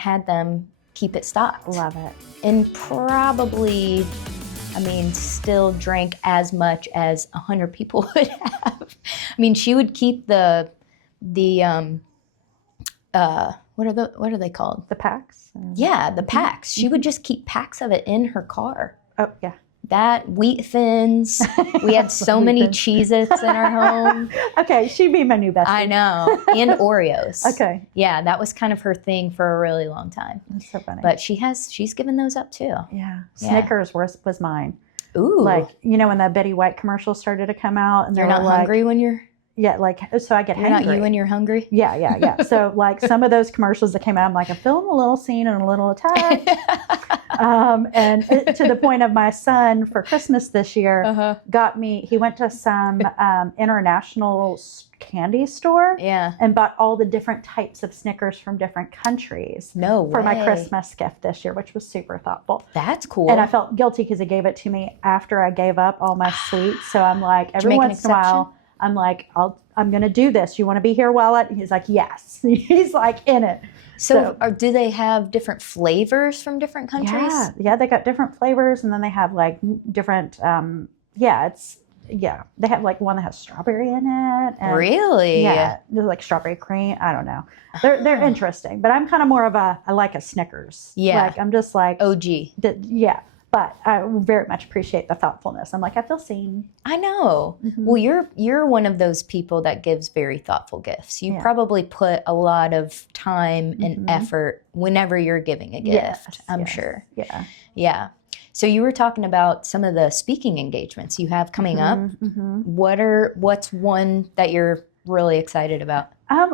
had them keep it stocked. Love it. And probably, still drank as much as 100 people would have. She would keep the what are they called? The packs? Yeah, the packs. She would just keep packs of it in her car. Oh, yeah. That, Wheat Thins. We had so many Cheez-Its in our home. Okay, she'd be my new bestie. I know. And Oreos. Okay. Yeah, that was kind of her thing for a really long time. That's so funny. But she's given those up too. Yeah. Snickers was mine. Ooh. Like, when the Betty White commercials started to come out. And you're not hungry when you're... Yeah, so I get hangry. You're not you when you're hungry? Yeah. So some of those commercials that came out, I'm like, I'm feeling a little seen and a little attacked. And to the point of my son for Christmas this year he went to some international candy store and bought all the different types of Snickers from different countries for my Christmas gift this year, which was super thoughtful. That's cool. And I felt guilty because he gave it to me after I gave up all my sweets. So I'm like, every once in a while, I'm like, I'm going to do this. You want to be here he's like, yes. He's like in it. So do they have different flavors from different countries? Yeah. They got different flavors, and then they have like different, they have like one that has strawberry in it. And, really? Yeah. There's like strawberry cream. I don't know. They're interesting, but I'm kind of more of I like a Snickers. Yeah. Like I'm just like. OG. But I very much appreciate the thoughtfulness. I'm like, I feel seen. I know. Mm-hmm. Well, you're one of those people that gives very thoughtful gifts. You probably put a lot of time and effort whenever you're giving a gift, I'm sure. Yeah. Yeah. So you were talking about some of the speaking engagements you have coming up. Mm-hmm. What's one that you're really excited about?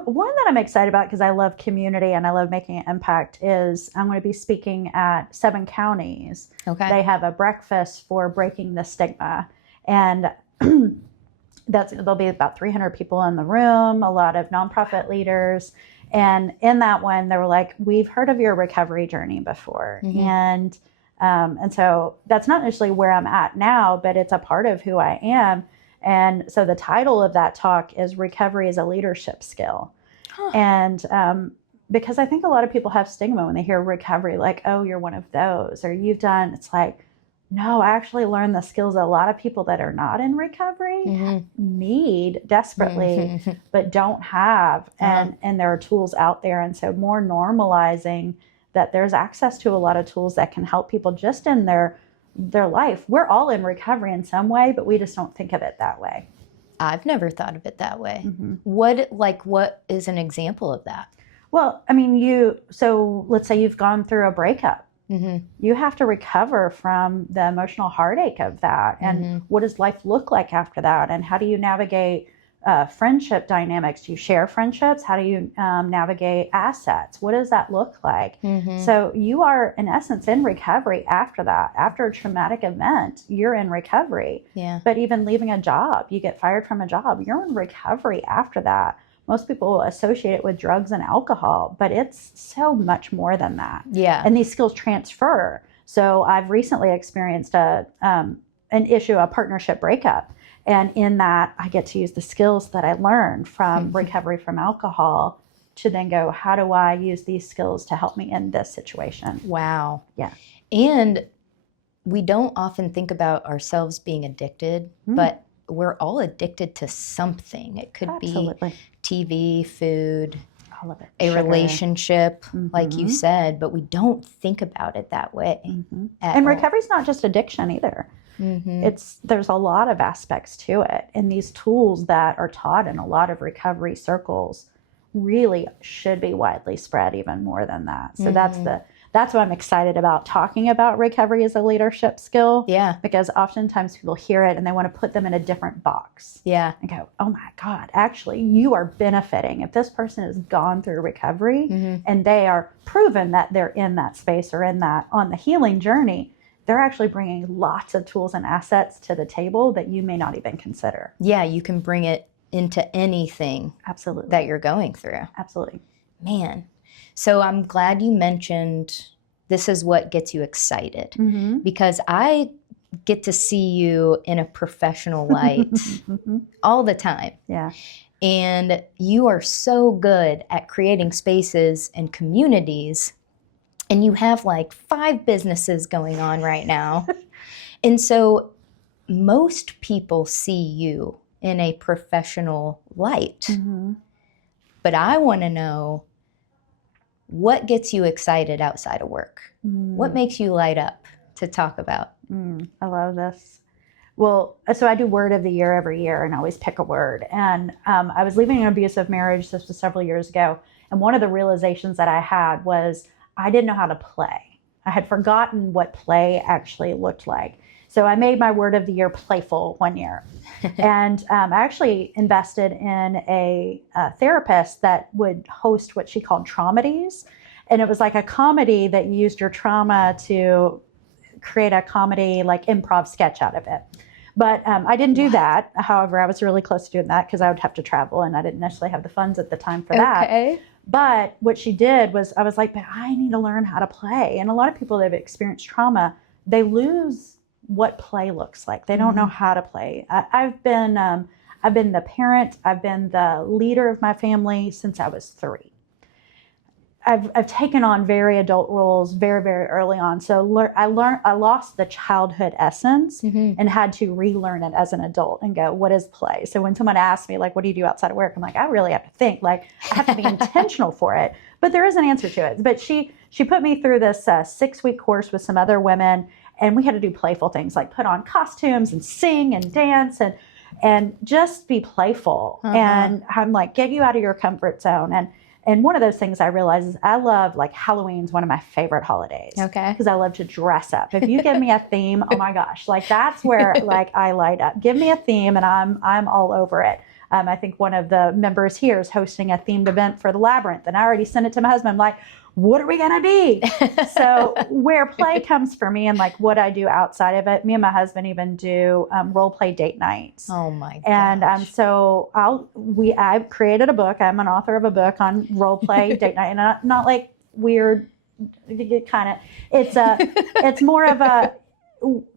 One that I'm excited about because I love community and I love making an impact is I'm going to be speaking at 7 counties. Okay. They have a breakfast for breaking the stigma. And there'll be about 300 people in the room, a lot of nonprofit leaders. And in that one, they were like, we've heard of your recovery journey before. Mm-hmm. And so that's not necessarily where I'm at now, but it's a part of who I am. And so the title of that talk is Recovery as a Leadership Skill. Huh. And because I think a lot of people have stigma when they hear recovery, like, oh, you're one of those, or you've done, it's like, no, I actually learned the skills that a lot of people that are not in recovery need desperately, but don't have. And there are tools out there. And so more normalizing that there's access to a lot of tools that can help people just in their life. We're all in recovery in some way, but we just don't think of it that way. I've never thought of it that way. Mm-hmm. What is an example of that? Well, so let's say you've gone through a breakup. Mm-hmm. You have to recover from the emotional heartache of that. And what does life look like after that? And how do you navigate friendship dynamics? Do you share friendships? How do you navigate assets? What does that look like? Mm-hmm. So you are, in essence, in recovery after that. After a traumatic event, you're in recovery. Yeah. But even leaving a job, you get fired from a job, you're in recovery after that. Most people associate it with drugs and alcohol, but it's so much more than that. Yeah. And these skills transfer. So I've recently experienced a partnership breakup. And in that, I get to use the skills that I learned from recovery from alcohol to then go, how do I use these skills to help me in this situation? Wow. Yeah. And we don't often think about ourselves being addicted, but we're all addicted to something. It could be TV, food, all of it, a relationship, like you said, but we don't think about it that way. And recovery is not just addiction either. There's a lot of aspects to it, and these tools that are taught in a lot of recovery circles really should be widely spread even more than that. So that's what I'm excited about, talking about recovery as a leadership skill. Yeah. Because oftentimes people hear it and they want to put them in a different box. Yeah. And go, oh my God, actually you are benefiting. If this person has gone through recovery and they are proven that they're in that space or in that on the healing journey, they're actually bringing lots of tools and assets to the table that you may not even consider. Yeah, you can bring it into anything that you're going through. Absolutely. Man. So I'm glad you mentioned this is what gets you excited because I get to see you in a professional light all the time. Yeah. And you are so good at creating spaces and communities and you have like 5 businesses going on right now. And so most people see you in a professional light. Mm-hmm. But I want to know, what gets you excited outside of work? What makes you light up to talk about? I love this. Well, so I do word of the year every year and I always pick a word. And I was leaving an abusive marriage. This was several years ago. And one of the realizations that I had was I didn't know how to play. I had forgotten what play actually looked like. So I made my word of the year playful one year. And I actually invested in a therapist that would host what she called traumedies. And it was like a comedy that used your trauma to create a comedy, like improv sketch out of it. But I didn't do that. However, I was really close to doing that because I would have to travel and I didn't necessarily have the funds at the time for that. But what she did was, I was like, but I need to learn how to play. And a lot of people that have experienced trauma, they lose what play looks like. They don't know how to play. I've been the parent. I've been the leader of my family since I was 3. I've taken on very adult roles very, very early on. So I lost the childhood essence and had to relearn it as an adult and go, what is play? So when someone asks me, like, what do you do outside of work? I'm like, I really have to think. Like, I have to be intentional for it. But there is an answer to it. But she put me through this 6-week course with some other women, and we had to do playful things like put on costumes and sing and dance and just be playful. And I'm like, get you out of your comfort zone. And one of those things I realized is I love, like, Halloween's one of my favorite holidays. Okay. Because I love to dress up. If you give me a theme, oh my gosh, like that's where like I light up. Give me a theme and I'm all over it. I think one of the members here is hosting a themed event for the Labyrinth, and I already sent it to my husband. I'm like, what are we going to be? So where play comes for me and like what I do outside of it, me and my husband even do role play date nights. Oh my gosh. And so I've created a book. I'm an author of a book on role play date night, and not like weird, it's more of a,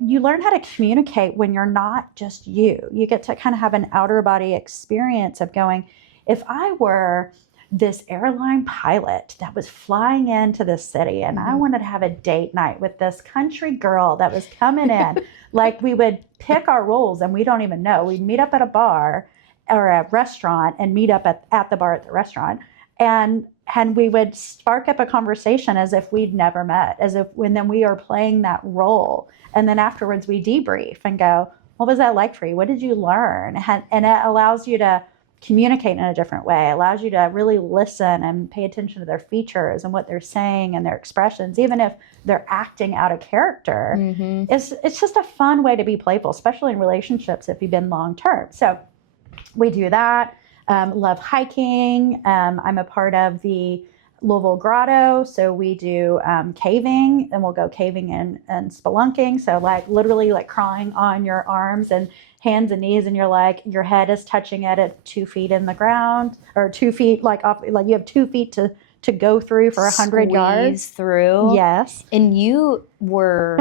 you learn how to communicate when you're not just you. You get to kind of have an outer body experience of going, if I were this airline pilot that was flying into this city and I wanted to have a date night with this country girl that was coming in, like we would pick our roles and we don't even know. We'd meet up at a bar or a restaurant and meet up at the bar at the restaurant. And we would spark up a conversation as if we'd never met, and then we are playing that role. And then afterwards we debrief and go, what was that like for you? What did you learn? And it allows you to communicate in a different way. It allows you to really listen and pay attention to their features and what they're saying and their expressions, even if they're acting out of character. It's just a fun way to be playful, especially in relationships if you've been long term. So we do that. Love hiking. I'm a part of the Louisville Grotto. So we do caving, and we'll go caving and spelunking. So like literally like crawling on your arms and hands and knees, and you're like, your head is touching it at 2 feet in the ground, or 2 feet like off, like you have 2 feet to go through for 100 yards through. Yes. And you were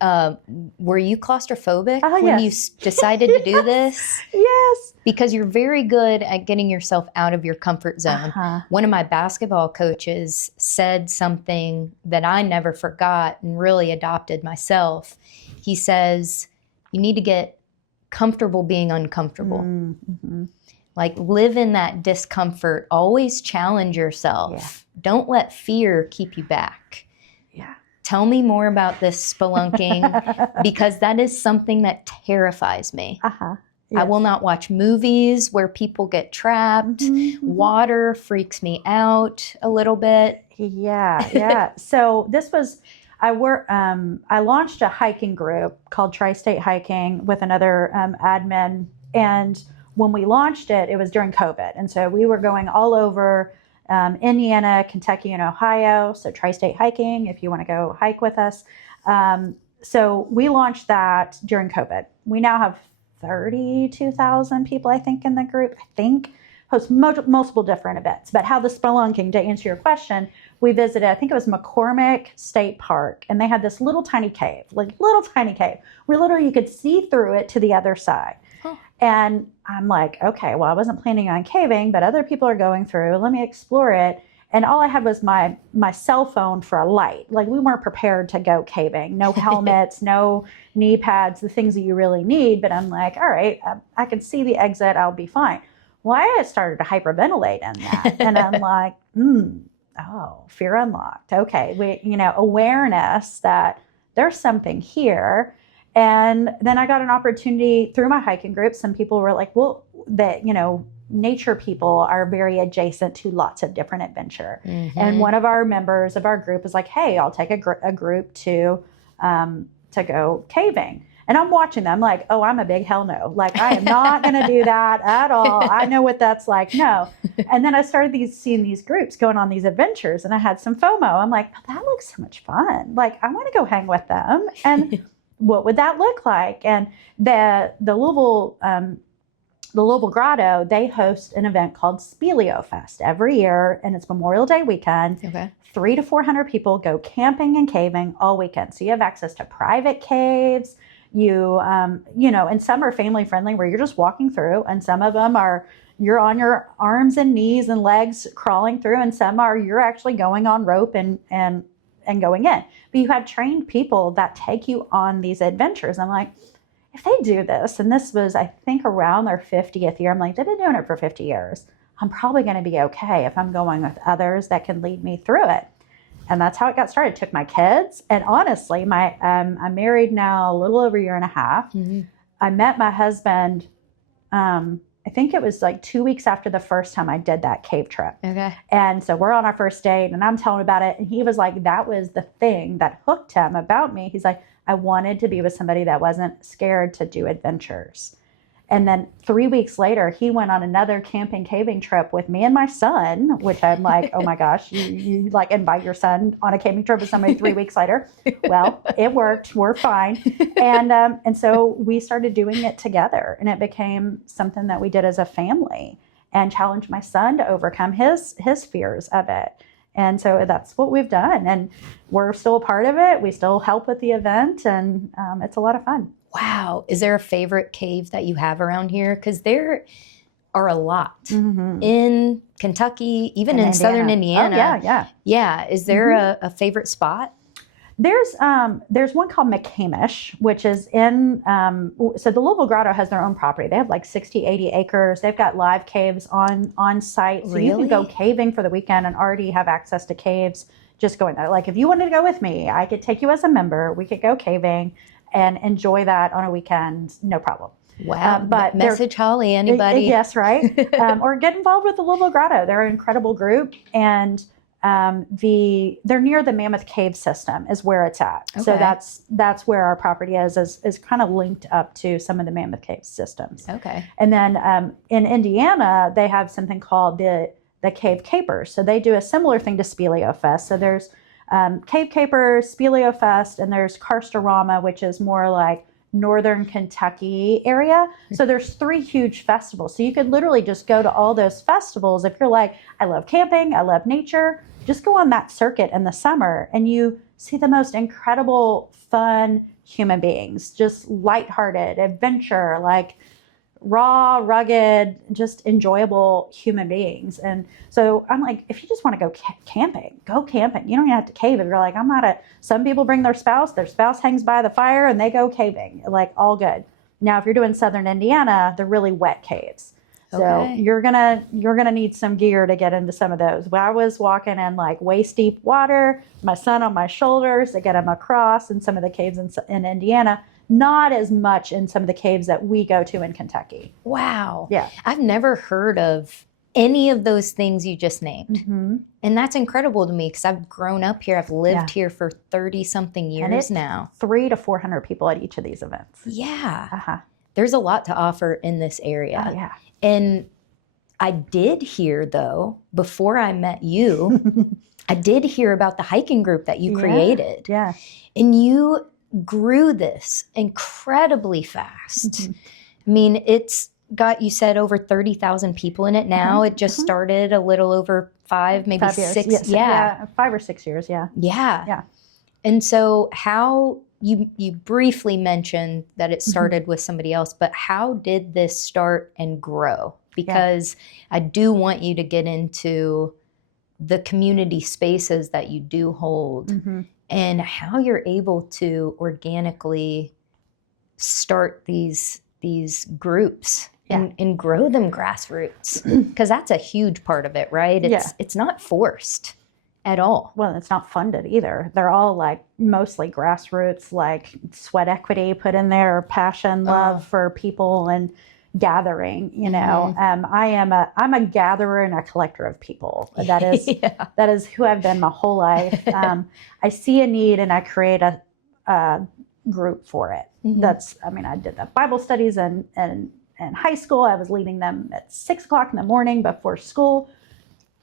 you claustrophobic when you decided to do this? Yes. Because you're very good at getting yourself out of your comfort zone. One of my basketball coaches said something that I never forgot and really adopted myself. He says, you need to get comfortable being uncomfortable. Like, live in that discomfort. Always challenge yourself. Yeah. Don't let fear keep you back. Yeah. Tell me more about this spelunking, because that is something that terrifies me. Yes. I will not watch movies where people get trapped. Water freaks me out a little bit. Yeah. So this was, I launched a hiking group called Tri-State Hiking with another admin. And when we launched it, it was during COVID. And so we were going all over Indiana, Kentucky, and Ohio. So Tri-State Hiking, if you want to go hike with us. So we launched that during COVID. We now have 32,000 people, I think, in the group. Host multiple different events. But how the spelunking, to answer your question, we visited, I think it was McCormick State Park, and they had this little tiny cave, where literally you could see through it to the other side. And I'm like, okay, well, I wasn't planning on caving, but other people are going through. Let me explore it. And all I had was my cell phone for a light. Like, we weren't prepared to go caving. No helmets, no knee pads, the things that you really need. But I'm like, all right, I can see the exit. I'll be fine. Well, I started to hyperventilate in that. And I'm like, oh, fear unlocked. Okay. Awareness that there's something here. And then I got an opportunity through my hiking group. Some people were like, well, nature people are very adjacent to lots of different adventure. Mm-hmm. And one of our members of our group is like, hey, I'll take a group to go caving. And I'm watching them like, oh, I'm a big hell no. Like, I am not going to do that at all. I know what that's like. No. And then I started seeing these groups going on these adventures, and I had some FOMO. I'm like, oh, that looks so much fun. Like, I want to go hang with them. And what would that look like? And the Louisville Grotto, they host an event called Speleo Fest every year, and it's Memorial Day weekend. Okay. 300 to 400 people go camping and caving all weekend. So you have access to private caves. And some are family friendly where you're just walking through, and some of them you're on your arms and knees and legs crawling through, and some you're actually going on rope and going in. But you have trained people that take you on these adventures. I'm like, if they do this, and this was, I think, around their 50th year, I'm like, they've been doing it for 50 years. I'm probably going to be okay if I'm going with others that can lead me through it. And that's how it got started. Took my kids. And honestly, I'm married now a little over a year and a half. Mm-hmm. I met my husband, I think it was like 2 weeks after the first time I did that cave trip. Okay. And so we're on our first date, and I'm telling him about it. And he was like, that was the thing that hooked him about me. He's like, I wanted to be with somebody that wasn't scared to do adventures. And then 3 weeks later, he went on another camping caving trip with me and my son, which I'm like, oh my gosh, you like invite your son on a camping trip with somebody 3 weeks later. Well, it worked. We're fine. And so we started doing it together, and it became something that we did as a family, and challenged my son to overcome his fears of it. And so that's what we've done. And we're still a part of it. We still help with the event, and it's a lot of fun. Wow. Is there a favorite cave that you have around here? Because there are a lot in Kentucky, even in southern Indiana. Oh, yeah. Is there a favorite spot? There's one called McCamish, which is in, so the Louisville Grotto has their own property. They have like 60, 80 acres. They've got live caves on site. So you can go caving for the weekend and already have access to caves just going there. Like, if you wanted to go with me, I could take you as a member. We could go caving and enjoy that on a weekend, no problem. Wow. But message Holly, anybody. Yes, right. Or get involved with the Louisville Grotto. They're an incredible group, and they're near the Mammoth Cave system is where it's at. Okay. So that's where our property is kind of linked up to some of the Mammoth Cave systems. Okay. And then in Indiana, they have something called the Cave Capers. So they do a similar thing to Speleo Fest. So there's Cave Capers, Speleo Fest, and there's Karstorama, which is more like northern Kentucky area. So there's 3 huge festivals. So you could literally just go to all those festivals. If you're like, I love camping, I love nature, just go on that circuit in the summer, and you see the most incredible, fun human beings, just lighthearted, adventure, like raw, rugged, just enjoyable human beings. And so I'm like, if you just want to go camping, go camping. You don't even have to cave. If you're like, some people bring their spouse hangs by the fire and they go caving, like, all good. Now, if you're doing southern Indiana, they're really wet caves. So you're gonna need some gear to get into some of those. Well, I was walking in like waist deep water, my son on my shoulders to get him across in some of the caves in Indiana. Not as much in some of the caves that we go to in Kentucky. Wow. Yeah. I've never heard of any of those things you just named. Mm-hmm. And that's incredible to me because I've grown up here. I've lived here for 30-something years now. 300 to 400 people at each of these events. Yeah. There's a lot to offer in this area. Oh, yeah. And I did hear, though, before I met you, I did hear about the hiking group that you created. Yeah. And you grew this incredibly fast. Mm-hmm. I mean, it's got, you said, over 30,000 people in it now. It just started a little over 5, maybe 5 years. 6. Yes. Yeah. 5 or 6 years. Yeah. Yeah. And so how, you briefly mentioned that it started with somebody else, but how did this start and grow? Because I do want you to get into the community spaces that you do hold, and how you're able to organically start these groups and grow them grassroots, because that's a huge part of it, right? It's not forced at all. Well, it's not funded either. They're all like mostly grassroots, like sweat equity put in there, passion, love for people, and gathering. You know, I'm a gatherer and a collector of people. That is that is who I've been my whole life. I see a need and I create a group for it. I did the Bible studies in high school. I was leading them at 6 o'clock in the morning before school.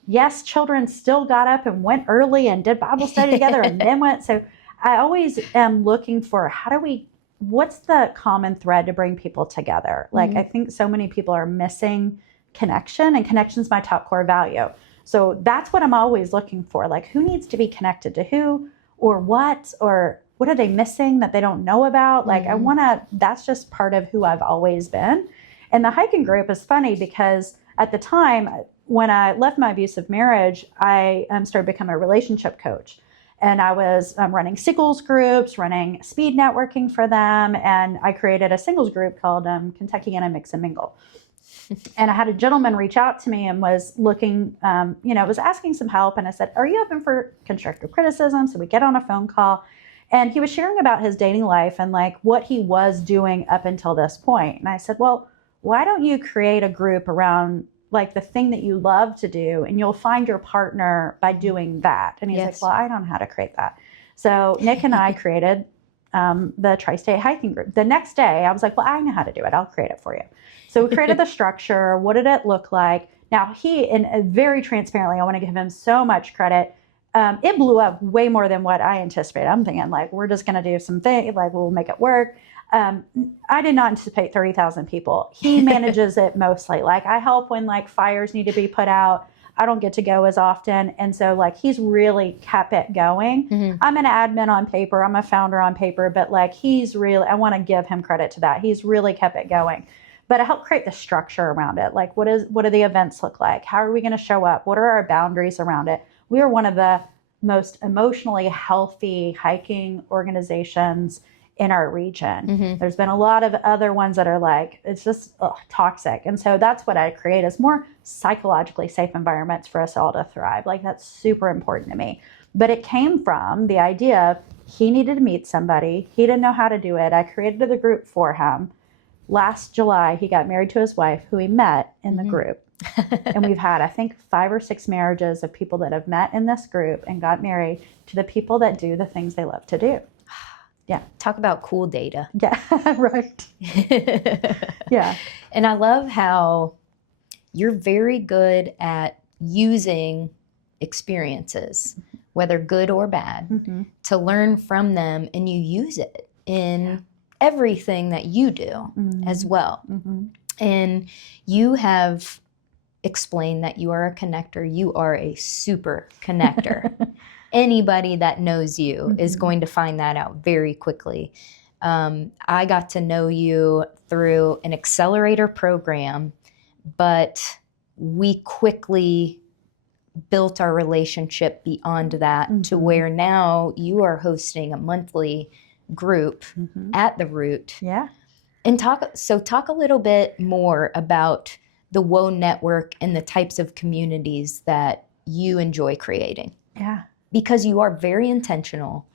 Yes, children still got up and went early and did Bible study together and then went. So I always am looking for what's the common thread to bring people together? Like, I think so many people are missing connection, and connection is my top core value. So that's what I'm always looking for. Like, who needs to be connected to who, or what are they missing that they don't know about? Like, that's just part of who I've always been. And the hiking group is funny because at the time, when I left my abusive marriage, I started becoming a relationship coach. And I was running singles groups, running speed networking for them. And I created a singles group called Kentucky and Mix and Mingle. And I had a gentleman reach out to me and was looking, was asking some help. And I said, are you open for constructive criticism? So we get on a phone call. And he was sharing about his dating life and like what he was doing up until this point. And I said, well, why don't you create a group around like the thing that you love to do, and you'll find your partner by doing that. And he's like, well, I don't know how to create that. So Nick and I created the Tri-State hiking group. The next day I was like, well, I know how to do it. I'll create it for you. So we created the structure. What did it look like? Now and very transparently, I want to give him so much credit. It blew up way more than what I anticipated. I'm thinking like, we're just going to do some things, like we'll make it work. I did not anticipate 30,000 people. He manages it mostly. Like, I help when like fires need to be put out. I don't get to go as often. And so like, he's really kept it going. I'm an admin on paper. I'm a founder on paper, but like, I want to give him credit to that. He's really kept it going. But I helped create the structure around it. Like, what do the events look like? How are we going to show up? What are our boundaries around it? We are one of the most emotionally healthy hiking organizations in our region. There's been a lot of other ones that are like, it's just toxic. And so that's what I create, is more psychologically safe environments for us all to thrive. Like, that's super important to me. But it came from the idea of he needed to meet somebody. He didn't know how to do it. I created the group for him. Last July, he got married to his wife, who he met in the group. And we've had, I think, 5 or 6 marriages of people that have met in this group and got married to the people that do the things they love to do. Yeah. Talk about cool data. Yeah, right. Yeah. And I love how you're very good at using experiences, whether good or bad, to learn from them, and you use it in everything that you do as well. And you have explained that you are a connector. You are a super connector. Anybody that knows you is going to find that out very quickly. I got to know you through an accelerator program, but we quickly built our relationship beyond that to where now you are hosting a monthly group at the Root. Yeah. And talk a little bit more about the WOW network and the types of communities that you enjoy creating. Yeah. Because you are very intentional.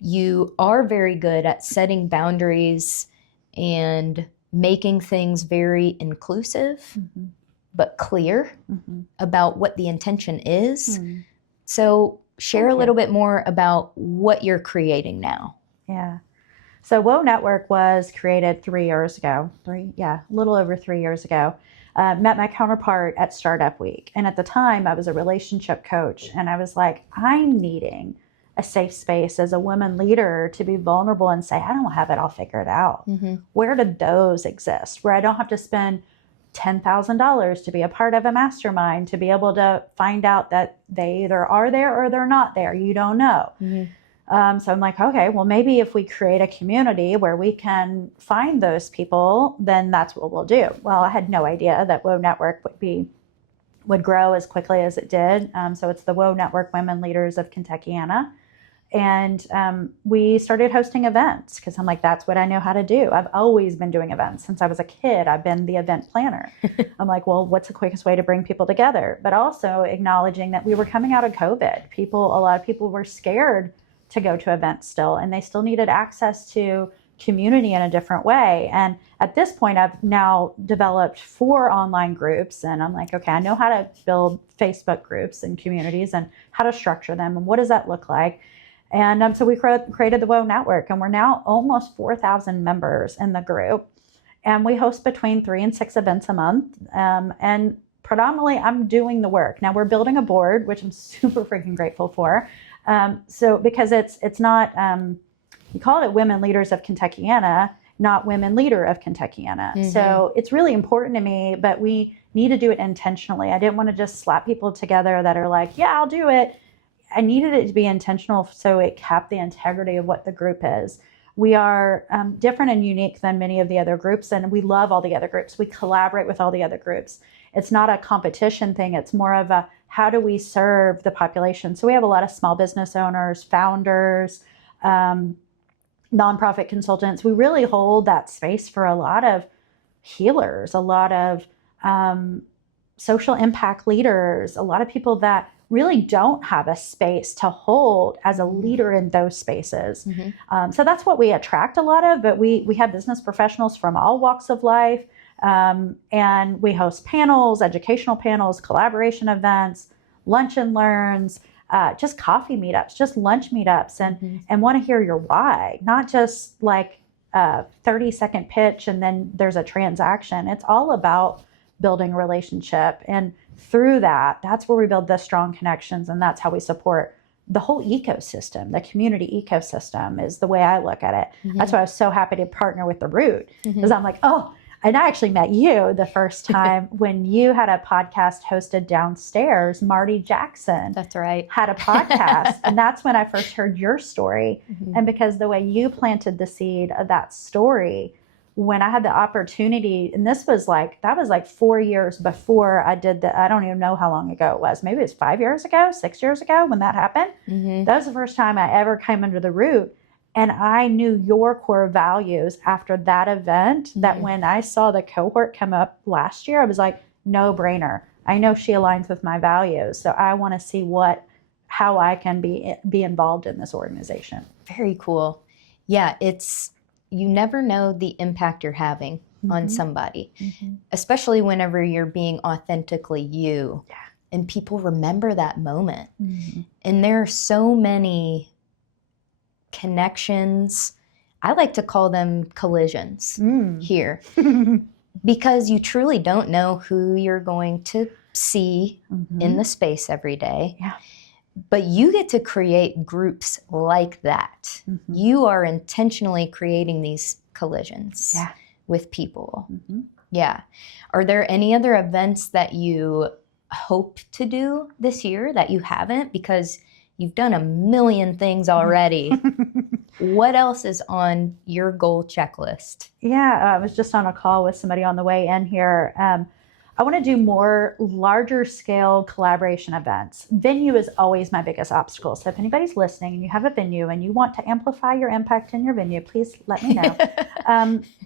You are very good at setting boundaries and making things very inclusive, but clear about what the intention is. So share a little bit more about what you're creating now. Yeah. So WOW Network was created 3 years ago. A little over 3 years ago. Met my counterpart at Startup Week. And at the time, I was a relationship coach. And I was like, I'm needing a safe space as a woman leader to be vulnerable and say, I don't have it all figured out. Where do those exist? Where I don't have to spend $10,000 to be a part of a mastermind, to be able to find out that they either are there or they're not there. You don't know. So I'm like, okay, well, maybe if we create a community where we can find those people, then that's what we'll do. Well, I had no idea that WOW Network would be would grow as quickly as it did. So it's the WOW Network Women Leaders of Kentuckiana. And we started hosting events because I'm like, that's what I know how to do. I've always been doing events. Since I was a kid, I've been the event planner. I'm like, well, what's the quickest way to bring people together? But also acknowledging that we were coming out of COVID. A lot of people were scared to go to events still, and they still needed access to community in a different way. And at this point, I've now developed 4 online groups, and I'm like, okay, I know how to build Facebook groups and communities and how to structure them, and what does that look like? And so we created the WOW Network, and we're now almost 4,000 members in the group. And we host between 3 and 6 events a month. And predominantly, I'm doing the work. Now we're building a board, which I'm super freaking grateful for. So because it's not, we call it Women Leaders of Kentuckiana, not Women Leader of Kentuckiana. Mm-hmm. So it's really important to me, but we need to do it intentionally. I didn't want to just slap people together that are like, yeah, I'll do it. I needed it to be intentional so it kept the integrity of what the group is. We are different and unique than many of the other groups, and we love all the other groups. We collaborate with all the other groups. It's not a competition thing. It's more of a, how do we serve the population? So we have a lot of small business owners, founders, nonprofit consultants. We really hold that space for a lot of healers, a lot of social impact leaders, a lot of people that really don't have a space to hold as a leader in those spaces. Mm-hmm. So that's what we attract a lot of, but we have business professionals from all walks of life. And we host panels, educational panels, collaboration events, lunch and learns, just coffee meetups, just lunch meetups, and want to hear your why, not just like a 30-second pitch and then there's a transaction. It's all about building a relationship. And through that, that's where we build the strong connections, and that's how we support the whole ecosystem. The community ecosystem is the way I look at it. Mm-hmm. That's why I was so happy to partner with The Root, because I'm like, oh, and I actually met you the first time when you had a podcast hosted downstairs. Marty Jackson. That's right. Had a podcast. And that's when I first heard your story. Mm-hmm. And because the way you planted the seed of that story, when I had the opportunity, and that was like 4 years before I did I don't even know how long ago it was. Maybe it was 5 years ago, 6 years ago when that happened. Mm-hmm. That was the first time I ever came under The Root. And I knew your core values after that event, that when I saw the cohort come up last year, I was like, no brainer. I know she aligns with my values. So I want to see how I can be involved in this organization. Very cool. Yeah, you never know the impact you're having on somebody, especially whenever you're being authentically you. Yeah. And people remember that moment. Mm-hmm. And there are so many connections. I like to call them collisions here, because you truly don't know who you're going to see in the space every day. Yeah. But you get to create groups like that. Mm-hmm. You are intentionally creating these collisions with people. Mm-hmm. Yeah. Are there any other events that you hope to do this year that you haven't? Because you've done a million things already. What else is on your goal checklist? Yeah, I was just on a call with somebody on the way in here. I want to do more larger scale collaboration events. Venue is always my biggest obstacle. So if anybody's listening and you have a venue and you want to amplify your impact in your venue, please let me know.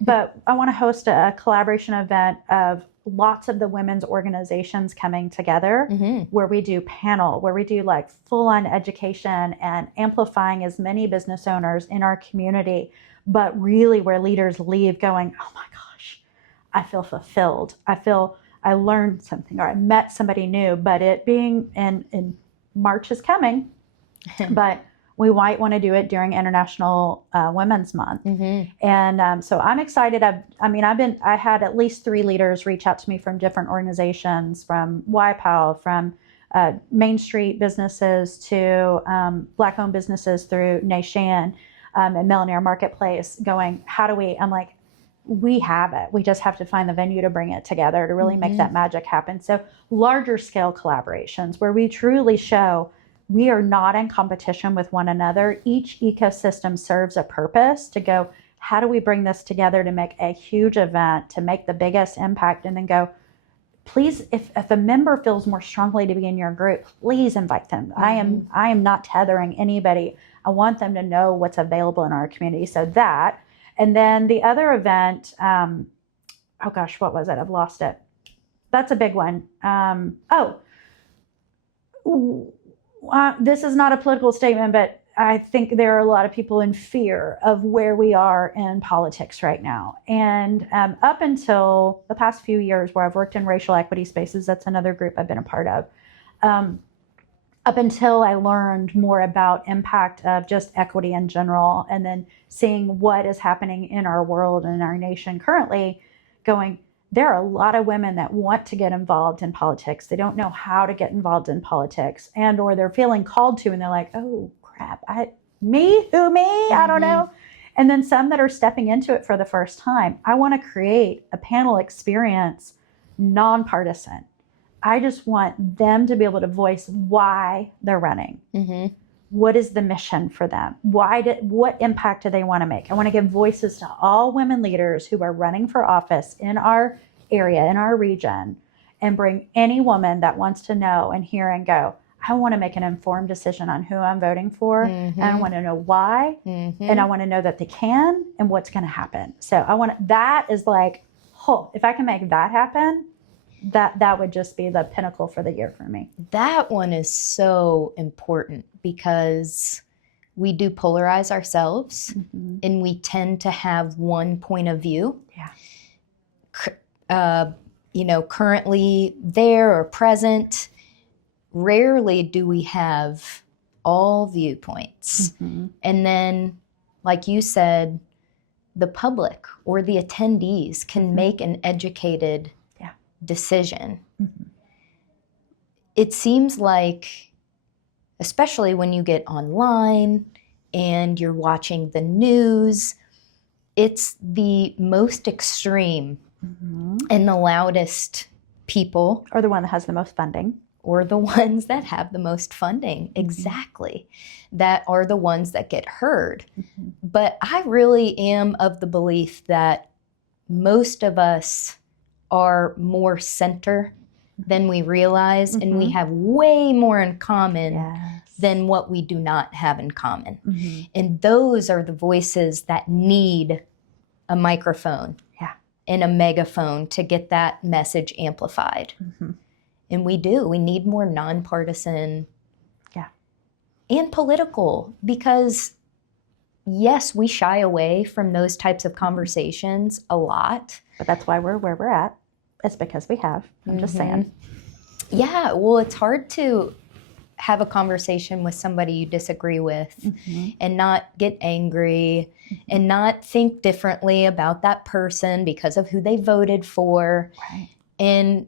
But I want to host a collaboration event of lots of the women's organizations coming together, where we do panel, where we do like full-on education and amplifying as many business owners in our community, but really where leaders leave going, oh my gosh, I feel fulfilled. I feel I learned something, or I met somebody new. But it being in March is coming, but we might want to do it during International Women's Month. And so I'm excited. I had at least 3 leaders reach out to me from different organizations, from YPOW, from Main Street businesses to Black-owned businesses through Nation and Millionaire Marketplace, going, I'm like, we have it. We just have to find the venue to bring it together to really make that magic happen. So larger scale collaborations where we truly show we are not in competition with one another. Each ecosystem serves a purpose to go, how do we bring this together to make a huge event, to make the biggest impact, and then go, please, if a member feels more strongly to be in your group, please invite them. I am not tethering anybody. I want them to know what's available in our community. So that, and then the other event, oh gosh, what was it? I've lost it. That's a big one. This is not a political statement, but I think there are a lot of people in fear of where we are in politics right now. And up until the past few years where I've worked in racial equity spaces, that's another group I've been a part of. Up until I learned more about impact of just equity in general, and then seeing what is happening in our world and in our nation currently, going, there are a lot of women that want to get involved in politics. They don't know how to get involved in politics, and or they're feeling called to, and they're like, oh crap, me? I don't know. And then some that are stepping into it for the first time. I want to create a panel experience, nonpartisan. I just want them to be able to voice why they're running. What is the mission for them? What impact do they want to make? I want to give voices to all women leaders who are running for office in our area, in our region, and bring any woman that wants to know and hear and go, I want to make an informed decision on who I'm voting for, and I want to know why, and I want to know that they can and what's going to happen. So that is like, if I can make that happen, that would just be the pinnacle for the year for me. That one is so important because we do polarize ourselves, and we tend to have one point of view. Currently there or present. Rarely do we have all viewpoints. And then, like you said, the public or the attendees can make an educated decision. It seems like, especially when you get online and you're watching the news, it's the most extreme and the loudest people. Or the one that has the most funding. Or the ones that have the most funding, exactly, that are the ones that get heard. But I really am of the belief that most of us are more center than we realize, and we have way more in common than what we do not have in common. And those are the voices that need a microphone and a megaphone to get that message amplified. And we need more nonpartisan and political, because yes, we shy away from those types of conversations a lot. But that's why we're where we're at. It's because we have. I'm just saying. Yeah, well, it's hard to have a conversation with somebody you disagree with and not get angry and not think differently about that person because of who they voted for. And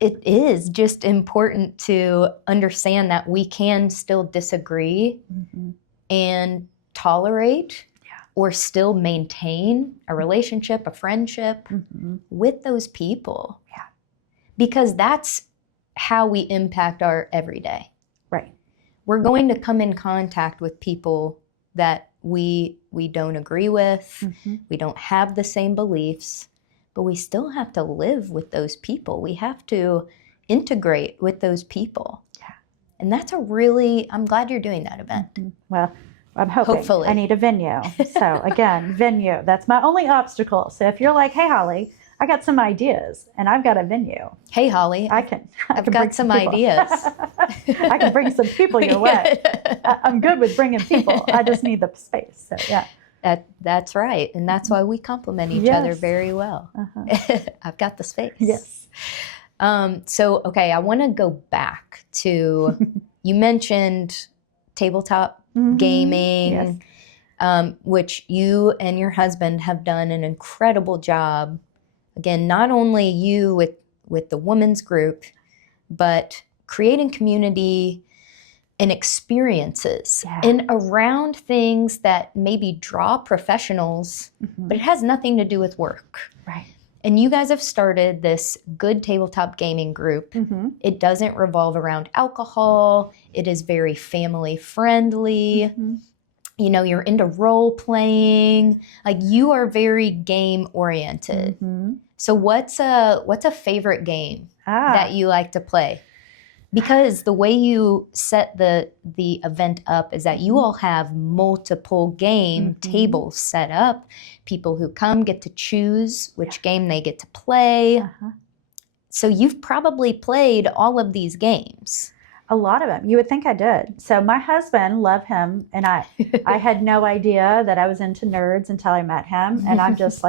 it is just important to understand that we can still disagree and tolerate or still maintain a relationship, a friendship with those people. Because that's how we impact our everyday. We're going to come in contact with people that we don't agree with, we don't have the same beliefs, but we still have to live with those people. We have to integrate with those people. And that's I'm glad you're doing that event. Well, I'm hoping. Hopefully. I need a venue. So again, venue, that's my only obstacle. So if you're like, hey, Holly, I got some ideas and I've got a venue. Hey, Holly, I've got some ideas. I can bring some people your way. I'm good with bringing people. I just need the space. So That's right. And that's why we complement each other very well. I've got the space. Okay, I want to go back to, you mentioned tabletop gaming, which you and your husband have done an incredible job. Again, not only you with the women's group, but creating community and experiences and around things that maybe draw professionals, but it has nothing to do with work. And you guys have started this good tabletop gaming group. It doesn't revolve around alcohol. It is very family friendly. You're into role playing. Like, you are very game oriented. So what's a favorite game that you like to play? Because the way you set the event up is that you all have multiple game tables set up. People who come get to choose which game they get to play. So you've probably played all of these games. A lot of them. You would think I did. So my husband, love him, and I had no idea that I was into nerds until I met him. And I'm just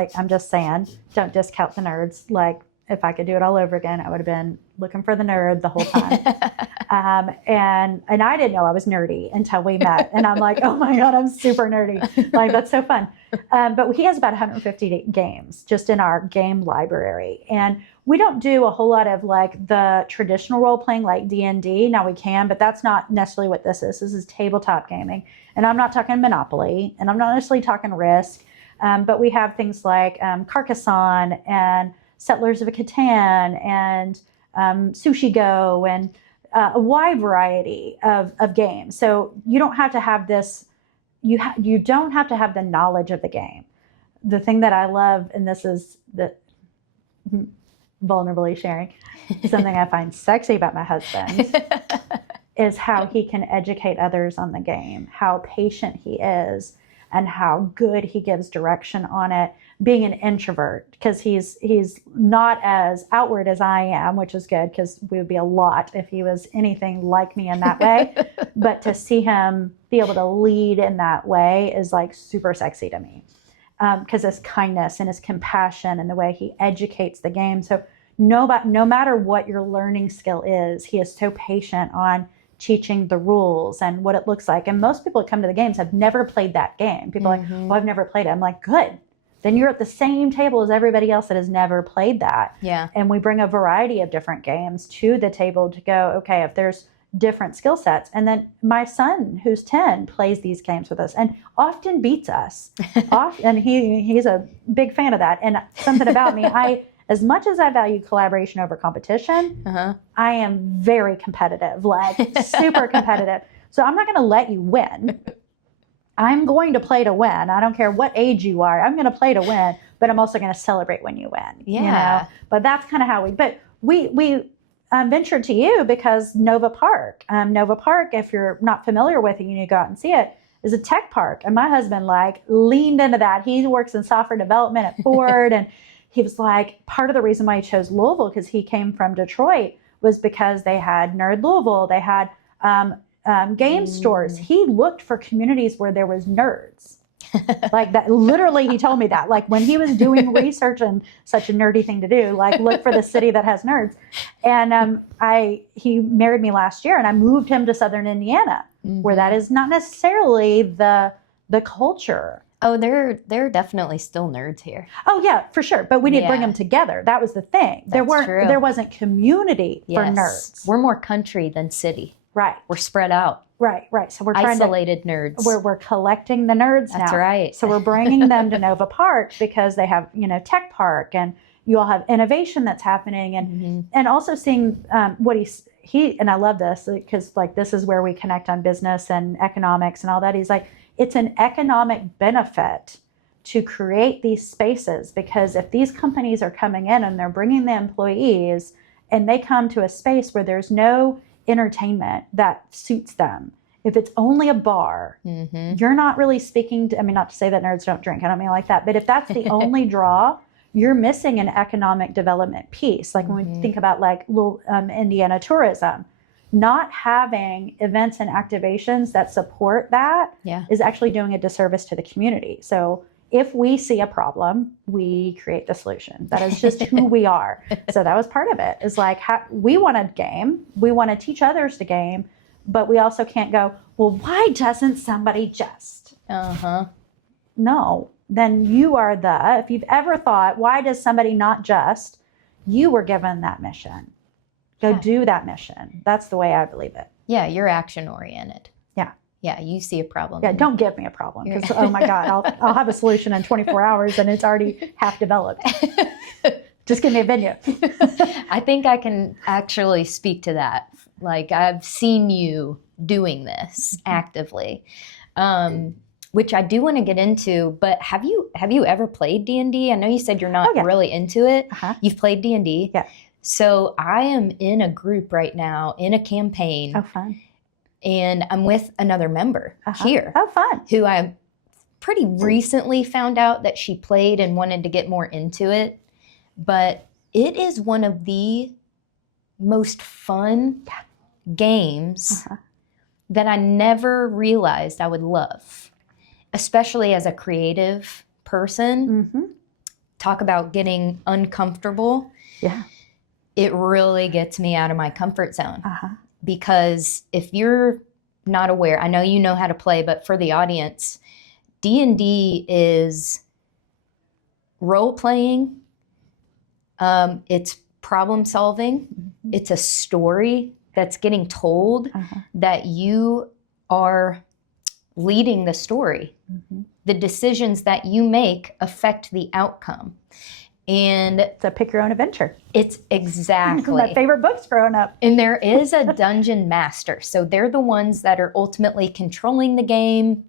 saying, don't discount the nerds. Like, if I could do it all over again, I would have been looking for the nerd the whole time. And I didn't know I was nerdy until we met. And I'm like, oh my God, I'm super nerdy. Like, that's so fun. But he has about 150 games just in our game library. And we don't do a whole lot of like the traditional role playing like D&D. Now we can, but that's not necessarily what this is. This is tabletop gaming. And I'm not talking Monopoly, and I'm not necessarily talking Risk. But we have things like Carcassonne and Settlers of Catan and Sushi Go and a wide variety of games. So you don't have to have this, you don't have to have the knowledge of the game. The thing that I love, and this is the vulnerably sharing, something I find sexy about my husband is how he can educate others on the game, how patient he is, and how good he gives direction on it. Being an introvert, because he's not as outward as I am, which is good, because we would be a lot if he was anything like me in that way. But to see him be able to lead in that way is like super sexy to me, because his kindness and his compassion and the way he educates the game. So no matter what your learning skill is, he is so patient on teaching the rules and what it looks like. And most people that come to the games have never played that game. People are like, well, I've never played it. I'm like, good. Then you're at the same table as everybody else that has never played that. Yeah. And we bring a variety of different games to the table to go, okay, if there's different skill sets. And then my son, who's 10, plays these games with us and often beats us. And he's a big fan of that. And something about me, as much as I value collaboration over competition, I am very competitive, like super competitive. So I'm not going to let you win. I'm going to play to win. I don't care what age you are. I'm going to play to win, but I'm also going to celebrate when you win. Yeah. You know? But that's kind of how we ventured to you because NAWBO Park. NAWBO Park, if you're not familiar with it, you need to go out and see it, is a tech park. And my husband like leaned into that. He works in software development at Ford. And he was like, part of the reason why he chose Louisville, because he came from Detroit, was because they had Nerd Louisville. They had game stores. He looked for communities where there was nerds. Like that, literally, he told me that. Like when he was doing research, and such a nerdy thing to do, like look for the city that has nerds. And he married me last year, and I moved him to Southern Indiana, where that is not necessarily the culture. Oh, there are definitely still nerds here. Oh yeah, for sure. But we need to bring them together. That was the thing. There wasn't community for nerds. We're more country than city. Right. We're spread out. Right. So we're isolated nerds. We're collecting the nerds now. That's right. So we're bringing them to NAWBO Park because they have, Tech Park, and you all have innovation that's happening, and also seeing what he and I love this because like this is where we connect on business and economics and all that. He's like, it's an economic benefit to create these spaces, because if these companies are coming in and they're bringing the employees and they come to a space where there's no entertainment that suits them, if it's only a bar, you're not really speaking to, not to say that nerds don't drink, I don't mean like that, but if that's the only draw, you're missing an economic development piece. Like when we think about like little Indiana tourism, not having events and activations that support that is actually doing a disservice to the community. So if we see a problem, we create the solution. That is just who we are. So that was part of it. Is like, we want to game. We want to teach others to game. But we also can't go, well, why doesn't somebody just? No. Then you are if you've ever thought, why does somebody not just? You were given that mission. Go do that mission. That's the way I believe it. Yeah, you're action oriented. Yeah, you see a problem. Yeah, don't give me a problem because, oh my God, I'll have a solution in 24 hours and it's already half developed. Just give me a venue. I think I can actually speak to that. Like I've seen you doing this actively. which I do want to get into, but have you ever played D&D? I know you said you're not really into it. You've played D&D. Yeah. So I am in a group right now, in a campaign. Oh, fun. And I'm with another member here. Oh, fun. Who I pretty recently found out that she played and wanted to get more into it. But it is one of the most fun games that I never realized I would love, especially as a creative person. Talk about getting uncomfortable. Yeah. It really gets me out of my comfort zone. Because if you're not aware, I know you know how to play, but for the audience, D&D is role playing. It's problem solving. It's a story that's getting told that you are leading the story. The decisions that you make affect the outcome. And it's a pick your own adventure. It's exactly my favorite books growing up. And there is a dungeon master. So they're the ones that are ultimately controlling the game.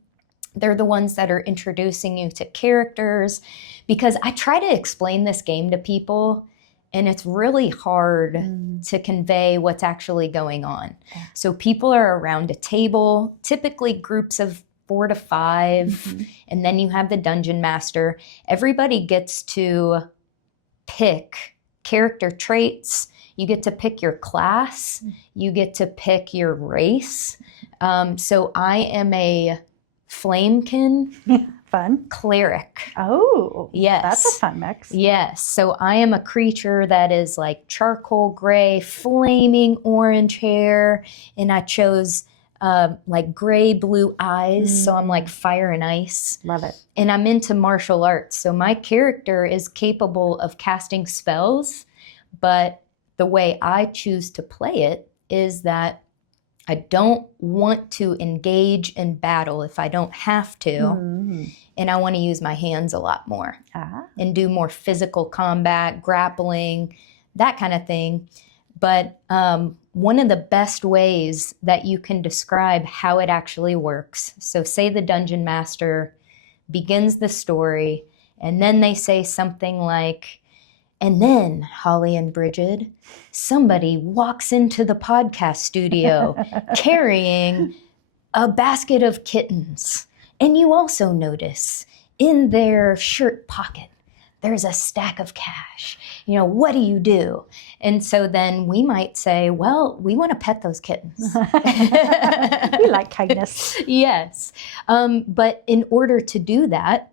They're the ones that are introducing you to characters. Because I try to explain this game to people, and it's really hard to convey what's actually going on. So people are around a table, typically groups of 4 to 5, and then you have the dungeon master. Everybody gets to pick character traits. You get to pick your class. You get to pick your race. So I am a flamekin Fun. cleric. Oh, yes. That's a fun mix. Yes. So I am a creature that is like charcoal gray, flaming orange hair, and I chose like gray blue eyes. So I'm like fire and ice. Love it. And I'm into martial arts. So my character is capable of casting spells, but the way I choose to play it is that I don't want to engage in battle if I don't have to. And I want to use my hands a lot more and do more physical combat, grappling, that kind of thing. But one of the best ways that you can describe how it actually works. So say the dungeon master begins the story, and then they say something like, and then, Holly and Bridget, somebody walks into the podcast studio carrying a basket of kittens. And you also notice in their shirt pocket, there's a stack of cash. You know, what do you do? And so then we might say, well, we want to pet those kittens. We like kindness. Yes. But in order to do that,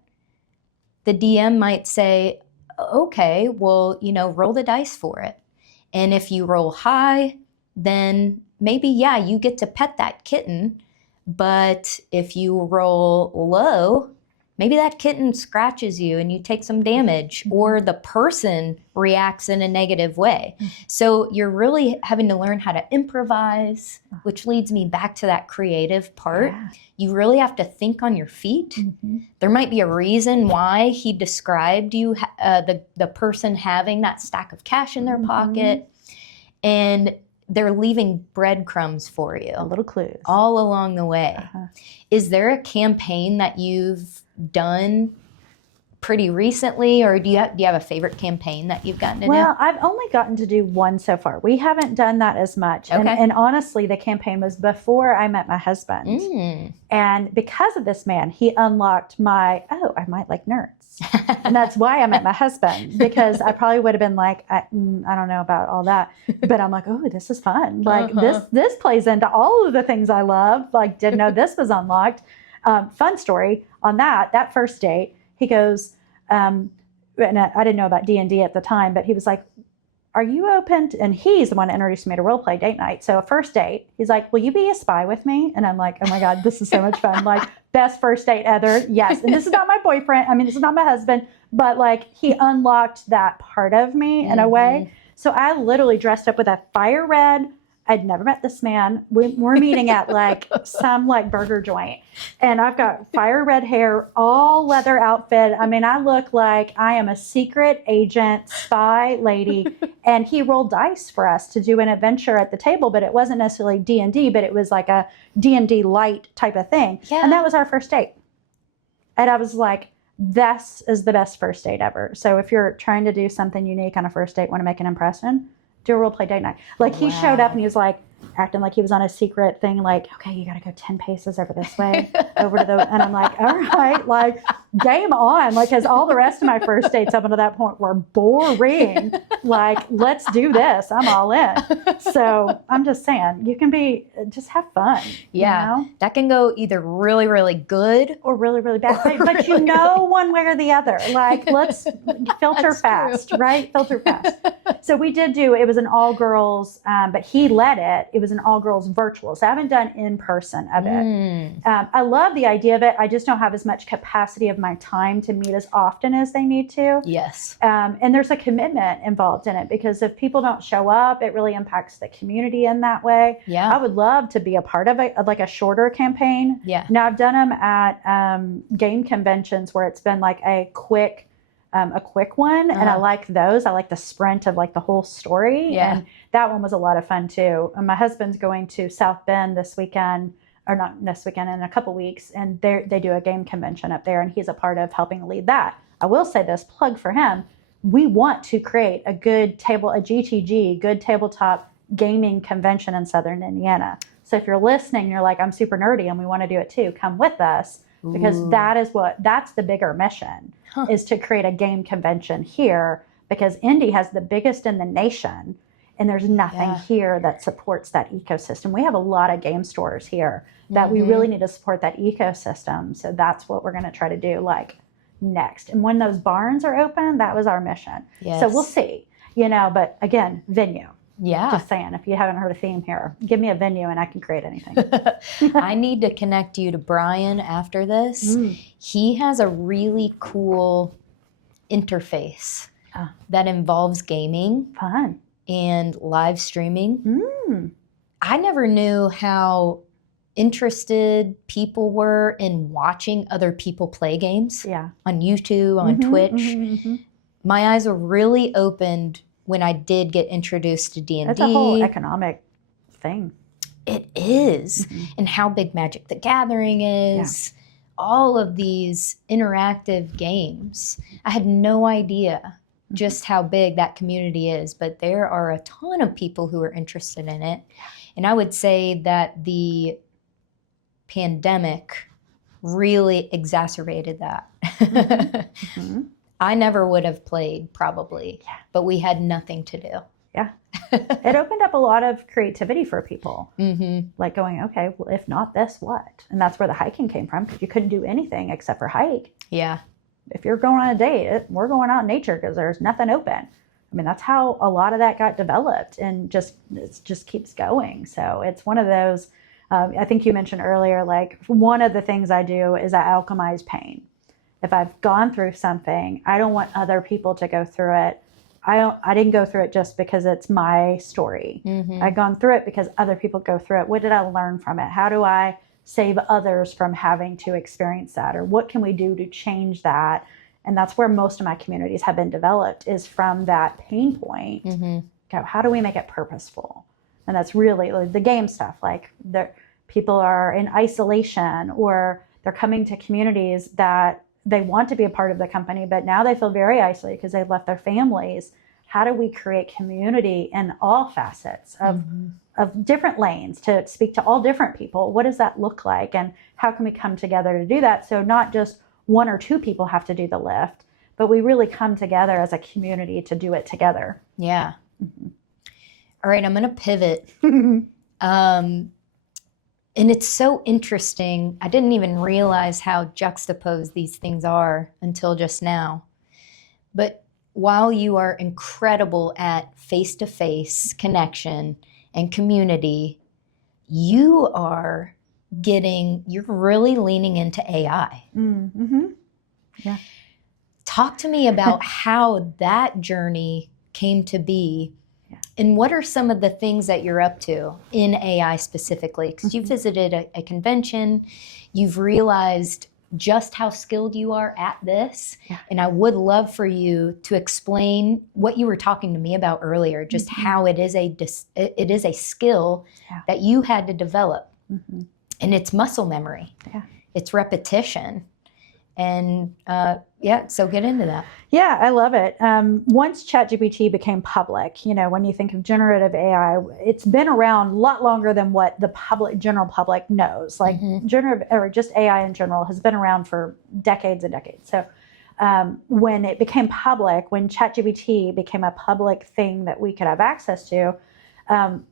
the DM might say, okay, well, you know, roll the dice for it. And if you roll high, then maybe, yeah, you get to pet that kitten. But if you roll low, maybe that kitten scratches you and you take some damage, or the person reacts in a negative way. So you're really having to learn how to improvise, which leads me back to that creative part. You really have to think on your feet. There might be a reason why he described you, the person having that stack of cash in their pocket, and they're leaving breadcrumbs for you. Little clues. All along the way. Is there a campaign that you've done pretty recently, or do you have a favorite campaign that you've gotten to do? Well, I've only gotten to do one so far. We haven't done that as much. And honestly, the campaign was before I met my husband. And because of this man, he unlocked my, I might like nerds. And that's why I met my husband, because I probably would have been like, I don't know about all that. But I'm like, oh, this is fun. Like this plays into all of the things I love. Like, didn't know this was unlocked. Fun story on that first date. He goes, and I didn't know about D&D at the time, but he was like, are you open to, and he's the one that introduced me to role play date night. So a first date, he's like, will you be a spy with me? And I'm like, oh my God, this is so much fun. Like, best first date ever. Yes. And this is not my boyfriend. I mean, this is not my husband, but like he unlocked that part of me in a way. So I literally dressed up with a fire red. I'd never met this man. We're meeting at like some like burger joint, and I've got fire red hair, all leather outfit. I mean, I look like I am a secret agent spy lady. And he rolled dice for us to do an adventure at the table, but it wasn't necessarily D&D, but it was like a D&D light type of thing. And that was our first date. And I was like, this is the best first date ever. So if you're trying to do something unique on a first date, want to make an impression, do a role play date night. Like he showed up and he was like acting like he was on a secret thing, like, okay, you got to go 10 paces over this way, over to the, and I'm like, all right, like game on. Like, cause all the rest of my first dates up until that point were boring. Like, let's do this. I'm all in. So I'm just saying, you can just have fun. Yeah. You know? That can go either really, really good or really, really bad. But you know, one way or the other. Like, let's filter fast, right? Filter fast. So we did it was an all girls, but he led it. It was an all girls virtual. So I haven't done in person of it. I love the idea of it. I just don't have as much capacity of my time to meet as often as they need to. Yes. And there's a commitment involved in it because if people don't show up, it really impacts the community in that way. Yeah. I would love to be a part of it, like a shorter campaign. Yeah. Now I've done them at game conventions where it's been like a quick one. And I like those. I like the sprint of like the whole story. Yeah. And that one was a lot of fun too. And my husband's going to South Bend this weekend, or not this weekend, in a couple weeks. And they do a game convention up there and he's a part of helping lead that. I will say this, plug for him. We want to create a GTG, good tabletop gaming convention in Southern Indiana. So if you're listening, you're like, I'm super nerdy and we want to do it too, come with us. Because that's the bigger mission, is to create a game convention here, because Indy has the biggest in the nation and there's nothing here that supports that ecosystem. We have a lot of game stores here that we really need to support that ecosystem. So that's what we're going to try to do like next. And when those barns are open, that was our mission. Yes. So we'll see, but again, venue. Yeah. Just saying, if you haven't heard a theme here, give me a venue and I can create anything. I need to connect you to Brian after this. He has a really cool interface that involves gaming. Fun. And live streaming. I never knew how interested people were in watching other people play games on YouTube, on Twitch. My eyes were really opened when I did get introduced to D&D. It's a whole economic thing. It is. And how big Magic the Gathering is. All of these interactive games. I had no idea just how big that community is, but there are a ton of people who are interested in it. And I would say that the pandemic really exacerbated that. I never would have played probably, but we had nothing to do. Yeah. It opened up a lot of creativity for people. Like going, okay, well, if not this, what? And that's where the hiking came from, because you couldn't do anything except for hike. Yeah. If you're going on a date, we're going out in nature because there's nothing open. I mean, that's how a lot of that got developed, and it just keeps going. So it's one of those, I think you mentioned earlier, like one of the things I do is I alchemize pain. If I've gone through something, I don't want other people to go through it. I didn't go through it just because it's my story. I've gone through it because other people go through it. What did I learn from it? How do I save others from having to experience that? Or what can we do to change that? And that's where most of my communities have been developed, is from that pain point. How do we make it purposeful? And that's really like the game stuff. Like people are in isolation, or they're coming to communities that they want to be a part of the company, but now they feel very isolated because they've left their families. How do we create community in all facets of different lanes to speak to all different people? What does that look like? And how can we come together to do that? So not just one or two people have to do the lift, but we really come together as a community to do it together. Yeah. All right, I'm going to pivot. And it's so interesting. I didn't even realize how juxtaposed these things are until just now. But while you are incredible at face-to-face connection and community, you're really leaning into AI. Yeah. Talk to me about how that journey came to be. And what are some of the things that you're up to in AI specifically? Because you visited a convention, you've realized just how skilled you are at this. And I would love for you to explain what you were talking to me about earlier, just how it is a skill that you had to develop. And it's muscle memory. It's repetition. And so get into that. Yeah, I love it. Once ChatGPT became public, when you think of generative AI, it's been around a lot longer than what the general public knows. Like generative, or just AI in general, has been around for decades and decades. So when it became public, when ChatGPT became a public thing that we could have access to,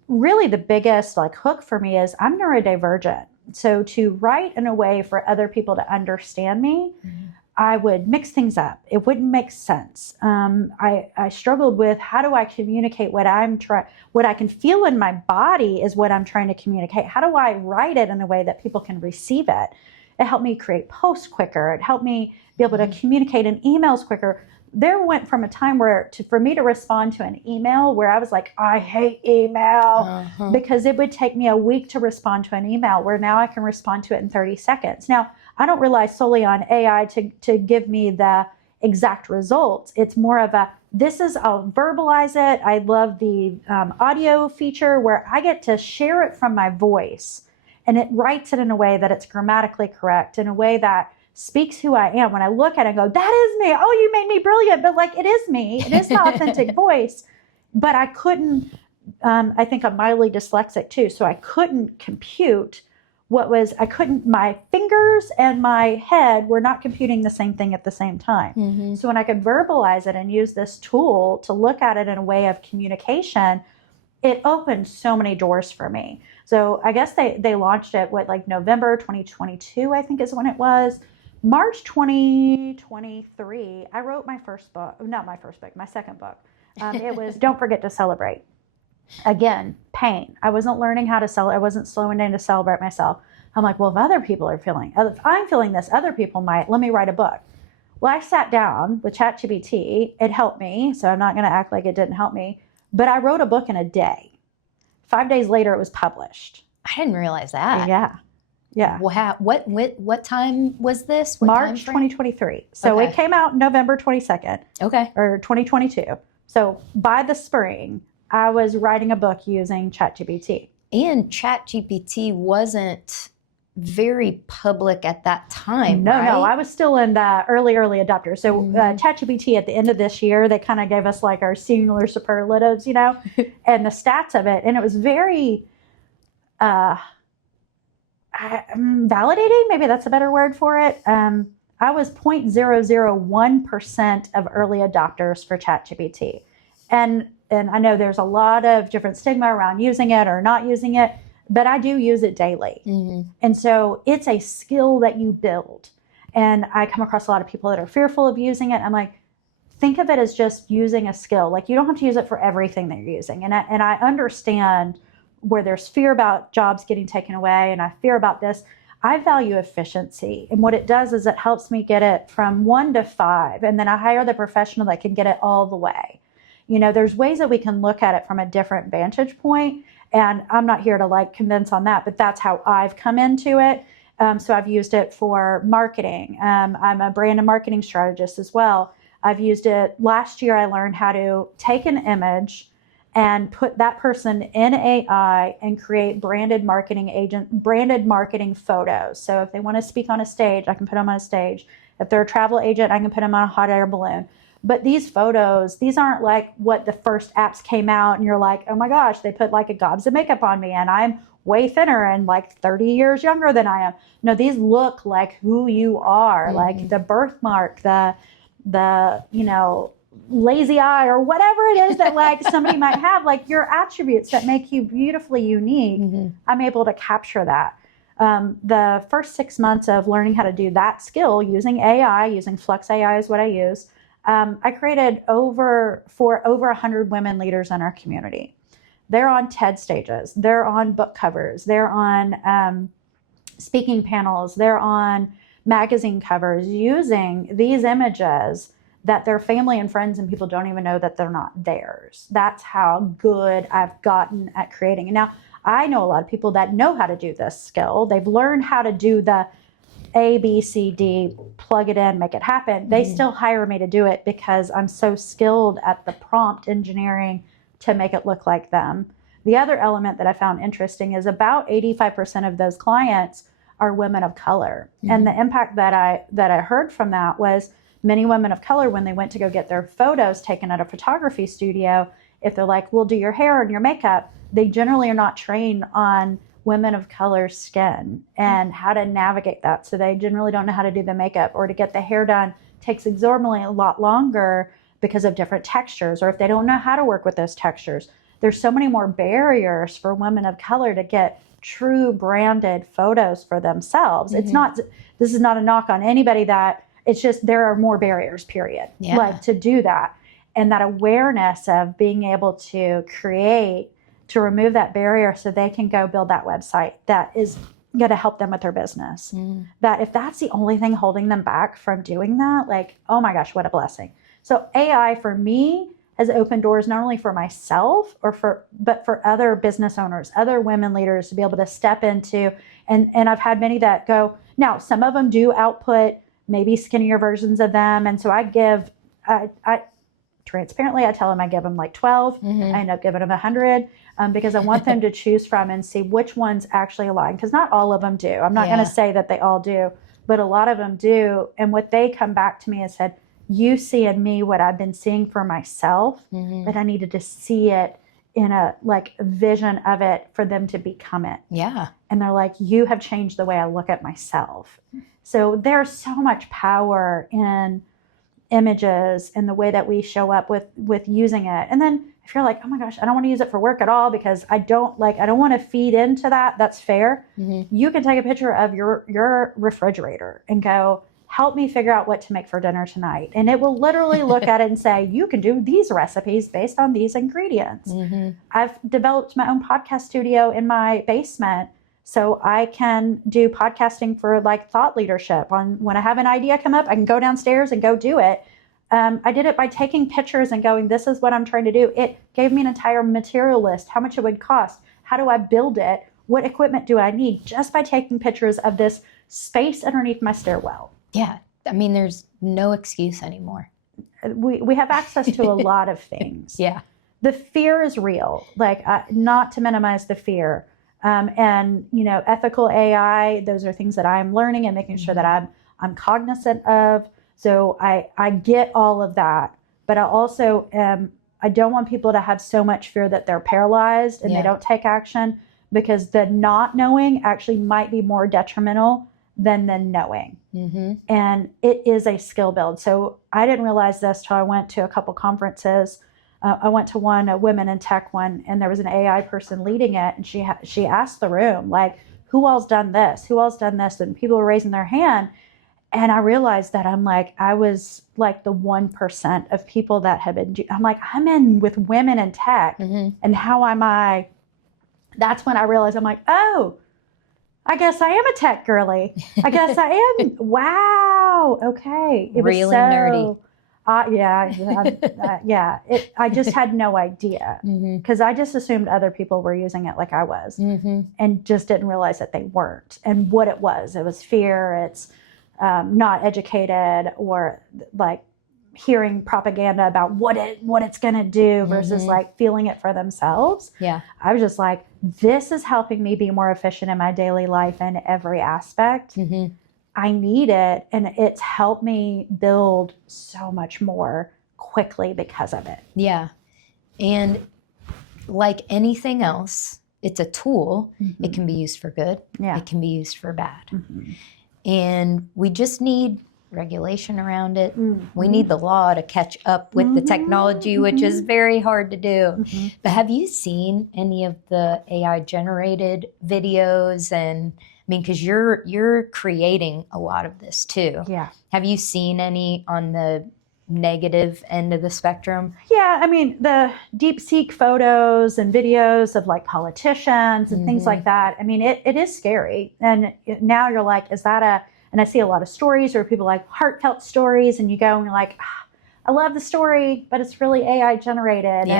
really the biggest hook for me is I'm neurodivergent. So to write in a way for other people to understand me, I would mix things up. It wouldn't make sense. I struggled with, how do I communicate what I can feel in my body is what I'm trying to communicate. How do I write it in a way that people can receive it? It helped me create posts quicker. It helped me be able to communicate in emails quicker. There went from a time for me to respond to an email where I was like, I hate email, because it would take me a week to respond to an email, where now I can respond to it in 30 seconds. Now, I don't rely solely on AI to give me the exact results. It's more of I'll verbalize it. I love the audio feature where I get to share it from my voice, and it writes it in a way that it's grammatically correct, in a way that speaks who I am. When I look at it and go, that is me. Oh, you made me brilliant. But it is me. It is my authentic voice. But I couldn't, I think I'm mildly dyslexic too. So I couldn't compute my fingers and my head were not computing the same thing at the same time. So when I could verbalize it and use this tool to look at it in a way of communication, it opened so many doors for me. So I guess they launched it, November 2022, I think is when it was. March 2023, I wrote my second book. It was Don't Forget to Celebrate. Again, pain. I wasn't learning how to celebrate. I wasn't slowing down to celebrate myself. I'm like, well, if I'm feeling this, other people might. Let me write a book. Well, I sat down with ChatGPT. It helped me, so I'm not going to act like it didn't help me. But I wrote a book in a day. 5 days later, it was published. I didn't realize that. Yeah. Wow. What time was this? March 2023. So It came out November 22nd. Okay. Or 2022. So by the spring, I was writing a book using ChatGPT. And ChatGPT wasn't very public at that time, No, right? no. I was still in the early adopter. So ChatGPT at the end of this year, they kind of gave us our singular superlatives, and the stats of it. And it was very validating. Maybe that's a better word for it. I was 0.001% of early adopters for ChatGPT. And I know there's a lot of different stigma around using it or not using it, but I do use it daily. And so it's a skill that you build. And I come across a lot of people that are fearful of using it. I'm like, think of it as just using a skill. You don't have to use it for everything that you're using. And I understand where there's fear about jobs getting taken away, and I fear about this. I value efficiency. And what it does is it helps me get it from 1 to 5. And then I hire the professional that can get it all the way. There's ways that we can look at it from a different vantage point. And I'm not here to convince on that, but that's how I've come into it. So I've used it for marketing. I'm a brand and marketing strategist as well. I've used it. Last year, I learned how to take an image and put that person in AI and create branded marketing photos. So if they want to speak on a stage, I can put them on a stage. If they're a travel agent, I can put them on a hot air balloon. But these photos, these aren't what the first apps came out and you're like, oh my gosh, they put a gobs of makeup on me and I'm way thinner and 30 years younger than I am. No, these look like who you are, the birthmark, the lazy eye or whatever it is that somebody might have, your attributes that make you beautifully unique. I'm able to capture that. The first 6 months of learning how to do that skill using AI, using Flux AI is what I use. I created over 100 women leaders in our community. They're on TED stages. They're on book covers. They're on speaking panels. They're on magazine covers using these images that their family and friends and people don't even know that they're not theirs. That's how good I've gotten at creating. And now I know a lot of people that know how to do this skill. They've learned how to do the A, B, C, D, plug it in, make it happen. They still hire me to do it because I'm so skilled at the prompt engineering to make it look like them. The other element that I found interesting is about 85% of those clients are women of color. And the impact that I heard from that was many women of color, when they went to go get their photos taken at a photography studio, if they're like, we'll do your hair and your makeup, they generally are not trained on women of color skin and how to navigate that. So they generally don't know how to do the makeup, or to get the hair done takes exorbitantly a lot longer because of different textures, or if they don't know how to work with those textures. There's so many more barriers for women of color to get true branded photos for themselves. It's not, this is not a knock on anybody, that it's just, there are more barriers, period, like to do that. And that awareness of being able to create, to remove that barrier so they can go build that website that is going to help them with their business. That if that's the only thing holding them back from doing that, like, oh my gosh, what a blessing. So AI for me has opened doors not only for myself but for other business owners, other women leaders to be able to step into. And I've had many that go, now some of them do output maybe skinnier versions of them. And so I give, transparently, I tell them I give them like 12. I end up giving them 100 because I want them to choose from and see which ones actually align. Because not all of them do. I'm not going to say that they all do, but a lot of them do. And what they come back to me and said, you see in me what I've been seeing for myself, but I needed to see it in a like vision of it for them to become it. Yeah. And they're like, you have changed the way I look at myself. So there's so much power in images and the way that we show up with using it. And then if you're like, oh my gosh, I don't want to use it for work at all because I don't want to feed into that. That's fair. You can take a picture of your refrigerator and go, help me figure out what to make for dinner tonight. And it will literally look at it and say, you can do these recipes based on these ingredients. I've developed my own podcast studio in my basement so I can do podcasting for like thought leadership. On when I have an idea come up, I can go downstairs and go do it. I did it by taking pictures and going, this is what I'm trying to do. It gave me an entire material list, how much it would cost, how do I build it, what equipment do I need, just by taking pictures of this space underneath my stairwell. Yeah. I mean, there's no excuse anymore. We have access to a lot of things. The fear is real, like not to minimize the fear. And, ethical AI, those are things that I'm learning and making sure that I'm cognizant of. So I get all of that, but I also I don't want people to have so much fear that they're paralyzed and they don't take action, because the not knowing actually might be more detrimental than the knowing. And it is a skill build. So I didn't realize this till I went to a couple conferences. I went to one, a women in tech one, and there was an AI person leading it. And she asked the room, like, who all's done this? Who all's done this? And people were raising their hand. And I realized that I was like the 1% of people that have been, I'm like, I'm in with women in tech. And how am I? That's when I realized, I'm like, oh, I guess I am a tech girly. I guess I am. Wow. Okay. It was really nerdy. I just had no idea because I just assumed other people were using it like I was and just didn't realize that they weren't. And what it was fear. It's not educated, or like hearing propaganda about what it's going to do versus like feeling it for themselves. I was just like, this is helping me be more efficient in my daily life in every aspect. I need it. And it's helped me build so much more quickly because of it. Yeah. And like anything else, it's a tool. It can be used for good. It can be used for bad. And we just need regulation around it. We need the law to catch up with the technology, which is very hard to do. But have you seen any of the AI generated videos? And I mean, because you're creating a lot of this too. Have you seen any on the negative end of the spectrum? I mean, the DeepSeek photos and videos of like politicians and things like that. I mean, it is scary. And now you're like, and I see a lot of stories where people like heartfelt stories, and you go and you're like, I love the story, but it's really AI generated.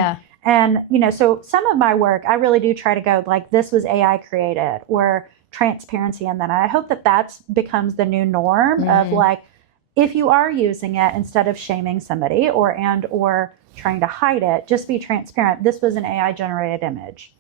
And so some of my work, I really do try to go like, this was AI created, or transparency. And then I hope that becomes the new norm of like, if you are using it, instead of shaming somebody or trying to hide it, just be transparent. This was an AI generated image.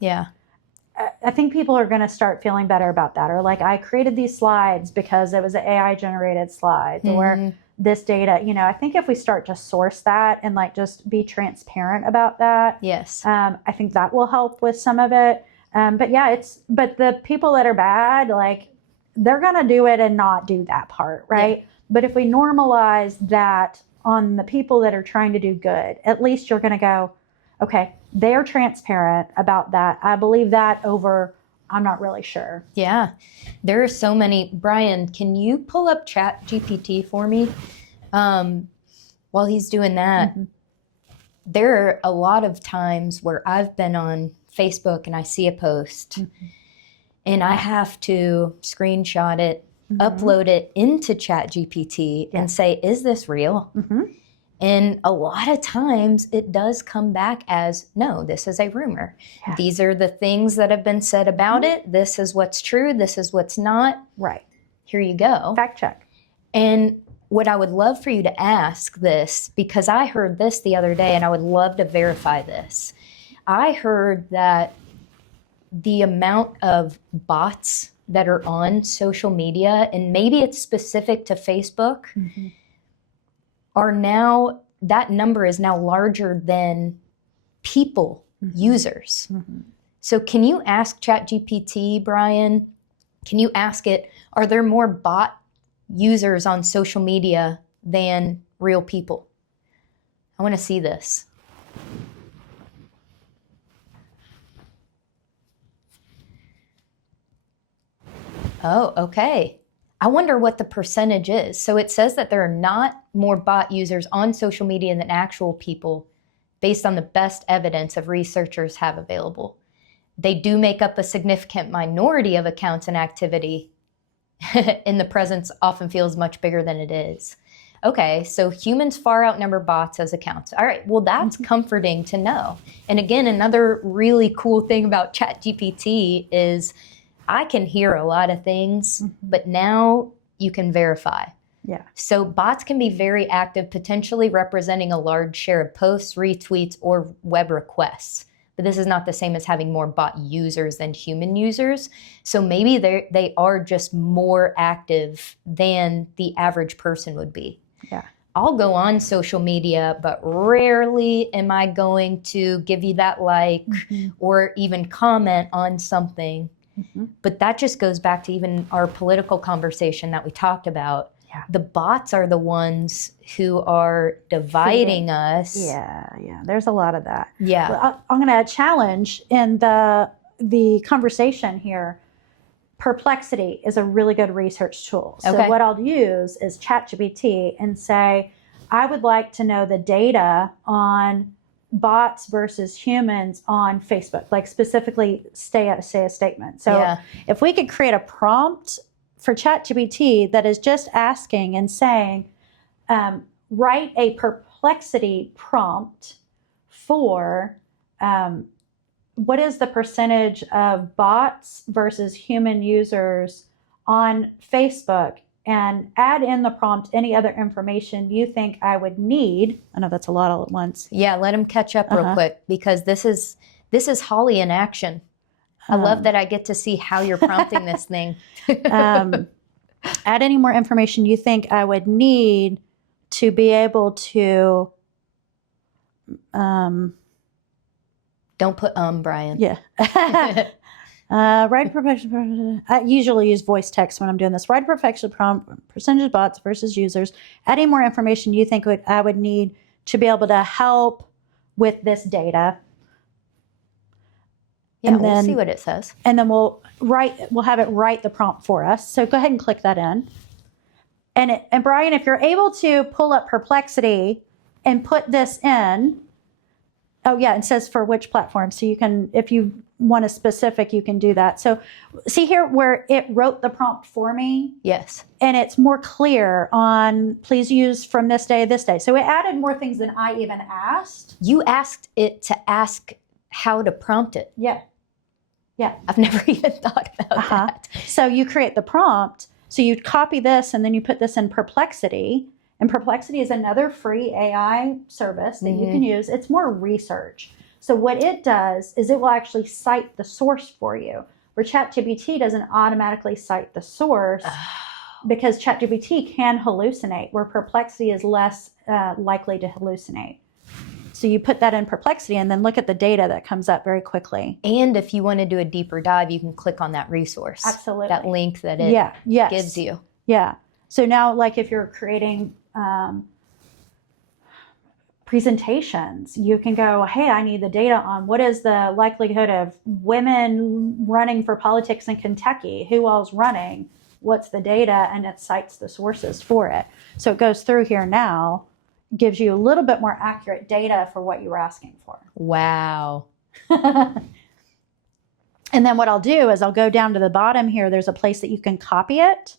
I think people are going to start feeling better about that. Or like, I created these slides because it was an AI generated slides or this data, you know. I think if we start to source that and like just be transparent about that, yes, I think that will help with some of it. But yeah, but the people that are bad, like, they're going to do it and not do that part, right? Yeah. But if we normalize that on the people that are trying to do good, at least you're going to go, okay, they're transparent about that. I believe that over, I'm not really sure. Yeah. There are so many. Brian, can you pull up ChatGPT for me? While he's doing that, there are a lot of times where I've been on Facebook and I see a post and I have to screenshot it, upload it into ChatGPT and say, is this real? And a lot of times it does come back as, no, this is a rumor. Yeah. These are the things that have been said about it. This is what's true. This is what's not. Right. Here you go. Fact check. And what I would love for you to ask this, because I heard this the other day and I would love to verify this. I heard that the amount of bots that are on social media, and maybe it's specific to Facebook, are now, that number is now larger than people, users. So can you ask ChatGPT, Brian, can you ask it, are there more bot users on social media than real people? I want to see this. Oh, okay. I wonder what the percentage is. So it says that there are not more bot users on social media than actual people based on the best evidence of researchers have available. They do make up a significant minority of accounts and activity, and the presence often feels much bigger than it is. Okay, so humans far outnumber bots as accounts. All right, well, that's comforting to know. And again, another really cool thing about ChatGPT is I can hear a lot of things, but now you can verify. Yeah. So bots can be very active, potentially representing a large share of posts, retweets, or web requests. But this is not the same as having more bot users than human users. So maybe they are just more active than the average person would be. Yeah. I'll go on social media, but rarely am I going to give you that like or even comment on something. But that just goes back to even our political conversation that we talked about. Yeah. The bots are the ones who are dividing us. Yeah. There's a lot of that. Yeah. Well, I'm going to challenge in the conversation here. Perplexity is a really good research tool. So what I'll use is ChatGPT and say, I would like to know the data on bots versus humans on Facebook, like specifically say a statement. So if we could create a prompt for ChatGPT that is just asking and saying, write a perplexity prompt for what is the percentage of bots versus human users on Facebook, and add in the prompt any other information you think I would need. I know that's a lot all at once. Yeah, let him catch up real quick, because this is Holly in action. I love that I get to see how you're prompting this thing. Add any more information you think I would need to be able to... Don't put Brian. Yeah. Write a perfection. I usually use voice text when I'm doing this. Write a perfection prompt, percentage of bots versus users. Add any more information you think I would need to be able to help with this data. Yeah, and we'll see what it says. And then we'll have it write the prompt for us. So go ahead and click that in. And Brian, if you're able to pull up Perplexity and put this in, oh yeah, it says for which platform. So you can, if you want a specific, you can do that. So see here where it wrote the prompt for me? Yes. And it's more clear on please use from this day, this day. So it added more things than I even asked. You asked it to ask how to prompt it. Yeah. I've never even thought about that. So you create the prompt. So you copy this and then you put this in Perplexity. And Perplexity is another free AI service that you can use. It's more research. So what it does is it will actually cite the source for you, where ChatGPT doesn't automatically cite the source because ChatGPT can hallucinate, where Perplexity is less likely to hallucinate. So you put that in Perplexity and then look at the data that comes up very quickly. And if you want to do a deeper dive, you can click on that resource. Absolutely. That link that it gives you. Yeah. So now, like if you're creating presentations, you can go, hey, I need the data on what is the likelihood of women running for politics in Kentucky? Who all's running? What's the data? And it cites the sources for it. So it goes through here now, gives you a little bit more accurate data for what you were asking for. Wow. And then what I'll do is I'll go down to the bottom here. There's a place that you can copy it.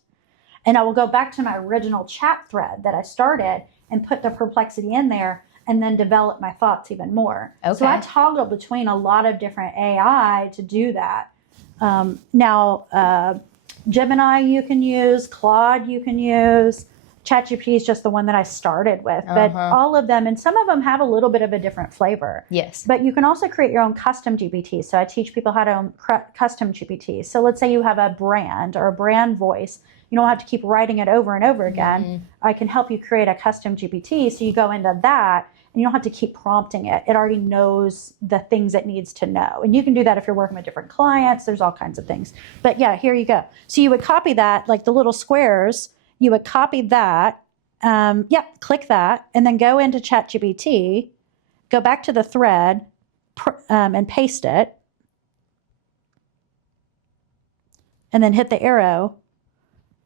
And I will go back to my original chat thread that I started and put the Perplexity in there and then develop my thoughts even more. Okay. So I toggle between a lot of different AI to do that. Now, Gemini you can use, Claude you can use. ChatGPT is just the one that I started with, but all of them, and some of them have a little bit of a different flavor. Yes. But you can also create your own custom GPT. So I teach people how to custom GPT. So let's say you have a brand or a brand voice. You don't have to keep writing it over and over again. I can help you create a custom GPT. So you go into that and you don't have to keep prompting it. It already knows the things it needs to know. And you can do that if you're working with different clients. There's all kinds of things. But yeah, here you go. So you would copy that, like the little squares. You would copy that, click that, and then go into ChatGPT, go back to the thread, and paste it, and then hit the arrow.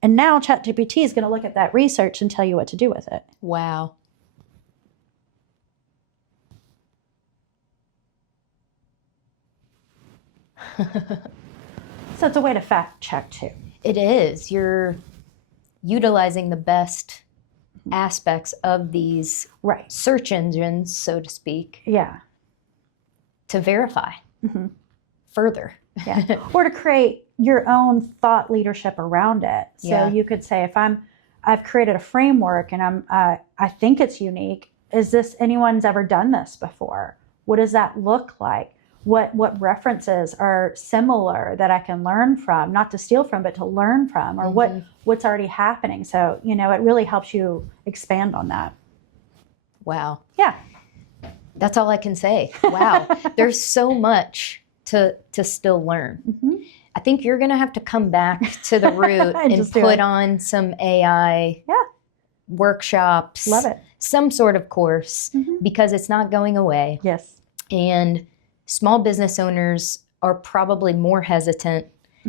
And now ChatGPT is going to look at that research and tell you what to do with it. Wow. So it's a way to fact check too. It is. You're utilizing the best aspects of these search engines, so to speak. Yeah. To verify further. Yeah. Or to create your own thought leadership around it. So you could say, if I've created a framework and I think it's unique. Is this, anyone's ever done this before? What does that look like? What references are similar that I can learn from, not to steal from, but to learn from, or what's already happening. So, it really helps you expand on that. Wow. Yeah. That's all I can say. Wow. There's so much to still learn. I think you're going to have to come back to the root and put on some AI workshops. Love it. Some sort of course, because it's not going away. Yes. And small business owners are probably more hesitant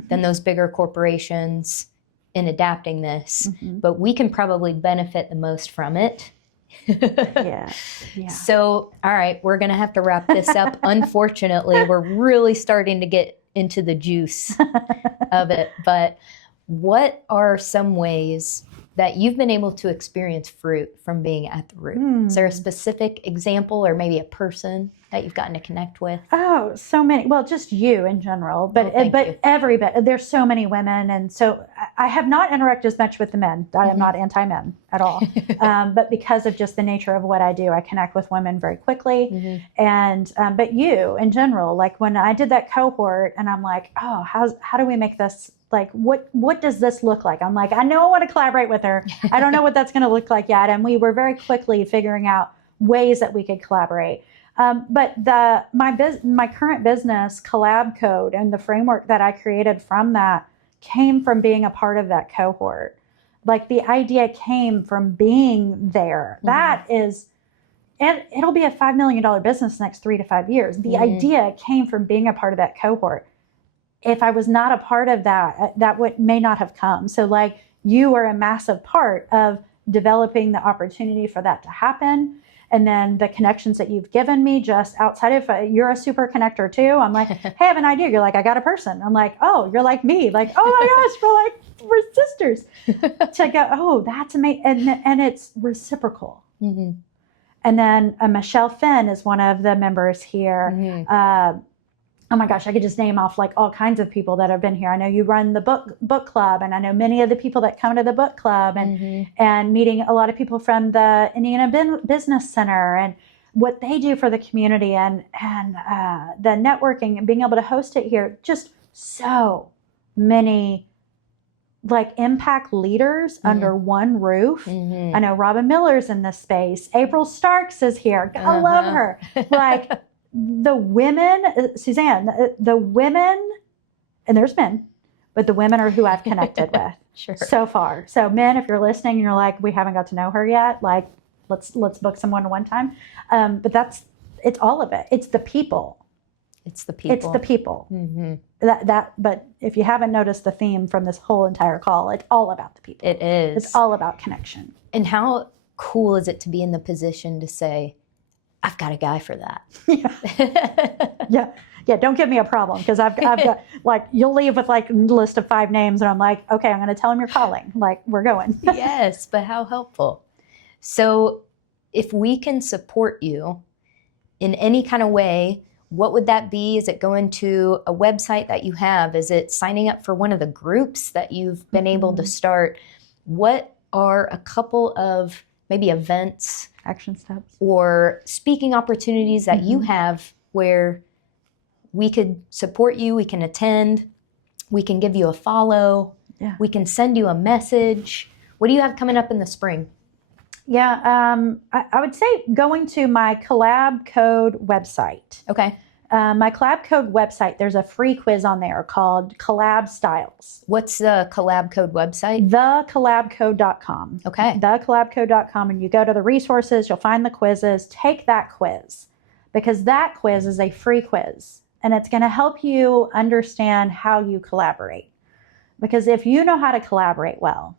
than those bigger corporations in adapting this, but we can probably benefit the most from it. Yeah. So, all right, we're going to have to wrap this up. Unfortunately, we're really starting to get into the juice of it. But what are some ways that you've been able to experience fruit from being at the root? Is there a specific example or maybe a person that you've gotten to connect with? Oh, so many. Well, just you in general, but everybody. There's so many women, and so I have not interacted as much with the men. I am not anti-men at all, but because of just the nature of what I do, I connect with women very quickly. And but you in general, like when I did that cohort, and I'm like, oh, how do we make this? Like, what does this look like? I'm like, I know I want to collaborate with her. I don't know what that's going to look like yet. And we were very quickly figuring out ways that we could collaborate. But my current business, Collab Code, and the framework that I created from that came from being a part of that cohort. Like the idea came from being there. That is, it'll be a $5 million business next 3 to 5 years. The idea came from being a part of that cohort. If I was not a part of that, that may not have come. So like you are a massive part of developing the opportunity for that to happen. And then the connections that you've given me just outside of, you're a super connector too. I'm like, hey, I have an idea. You're like, I got a person. I'm like, oh, you're like me. Like, oh my gosh, we're sisters. To go, oh, that's amazing. And it's reciprocal. And then Michelle Finn is one of the members here. Oh my gosh, I could just name off like all kinds of people that have been here. I know you run the book club, and I know many of the people that come to the book club, and meeting a lot of people from the Indiana Business Center, and what they do for the community and the networking and being able to host it here, just so many like impact leaders under one roof. I know Robin Miller's in this space. April Starks is here. I love her. Like the women, Suzanne, the women, and there's men, but the women are who I've connected with so far. So men, if you're listening and you're like, we haven't got to know her yet, like let's book someone one time. But it's all of it. It's the people. It's the people. But if you haven't noticed the theme from this whole entire call, it's all about the people. It is. It's all about connection. And how cool is it to be in the position to say, I've got a guy for that. Yeah. Don't give me a problem, because I've got like, you'll leave with like a list of 5 names and I'm like, okay, I'm going to tell him you're calling. Like, we're going. Yes, but how helpful. So if we can support you in any kind of way, what would that be? Is it going to a website that you have? Is it signing up for one of the groups that you've been able to start? What are a couple of maybe events, action steps, or speaking opportunities that you have where we could support you, we can attend, we can give you a follow, we can send you a message? What do you have coming up in the spring? Yeah, I would say going to my Collab Code website. Okay. My Collab Code website, there's a free quiz on there called Collab Styles. What's the Collab Code website? TheCollabCode.com. Okay. TheCollabCode.com, and you go to the resources, you'll find the quizzes. Take that quiz, because that quiz is a free quiz, and it's going to help you understand how you collaborate. Because if you know how to collaborate well,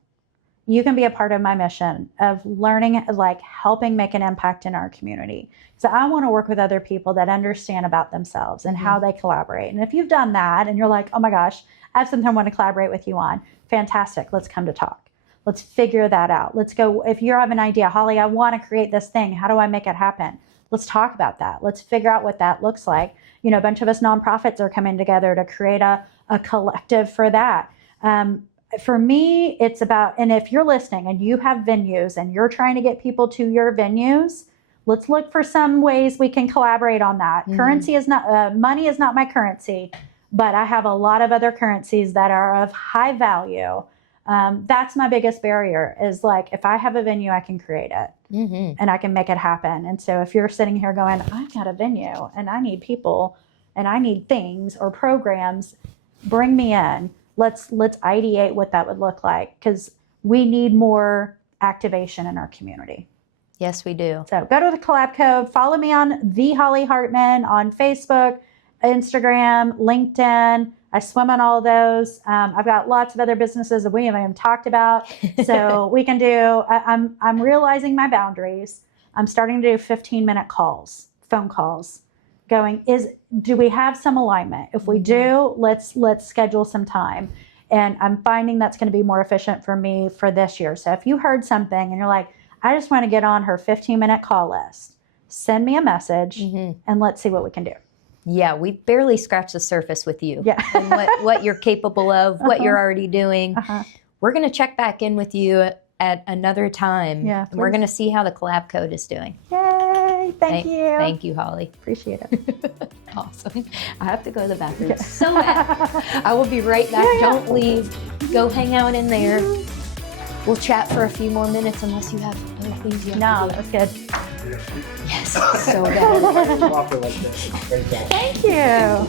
you can be a part of my mission of learning, like helping make an impact in our community. So I want to work with other people that understand about themselves and how they collaborate. And if you've done that and you're like, oh my gosh, I have something I want to collaborate with you on, fantastic, let's come to talk. Let's figure that out. Let's go, if you have an idea, Holly, I want to create this thing, how do I make it happen? Let's talk about that. Let's figure out what that looks like. You know, a bunch of us nonprofits are coming together to create a collective for that. For me, it's about, and if you're listening and you have venues and you're trying to get people to your venues, let's look for some ways we can collaborate on that. Currency is not, money is not my currency, but I have a lot of other currencies that are of high value. That's my biggest barrier, is like, if I have a venue, I can create it and I can make it happen. And so if you're sitting here going, I've got a venue and I need people and I need things or programs, bring me in. Let's ideate what that would look like, because we need more activation in our community. Yes, we do. So go to the Collab Code, follow me on The Holly Hartman on Facebook, Instagram, LinkedIn. I swim on all of those. I've got lots of other businesses that we haven't even talked about. So we can do, I'm realizing my boundaries. I'm starting to do 15-minute calls, phone calls, going, do we have some alignment? If we do, let's schedule some time. And I'm finding that's going to be more efficient for me for this year. So if you heard something and you're like, I just want to get on her 15-minute call list, send me a message and let's see what we can do. Yeah, we barely scratched the surface with you. Yeah. And what you're capable of, what you're already doing. We're going to check back in with you at another time. Yeah, and we're going to see how the Collab Code is doing. Yay! Thank you. Thank you, Holly. Appreciate it. Awesome. I have to go to the bathroom so bad. I will be right back. Don't leave. Go hang out in there. We'll chat for a few more minutes unless you have other things you have to do. That was good. Yes, so good. Thank you.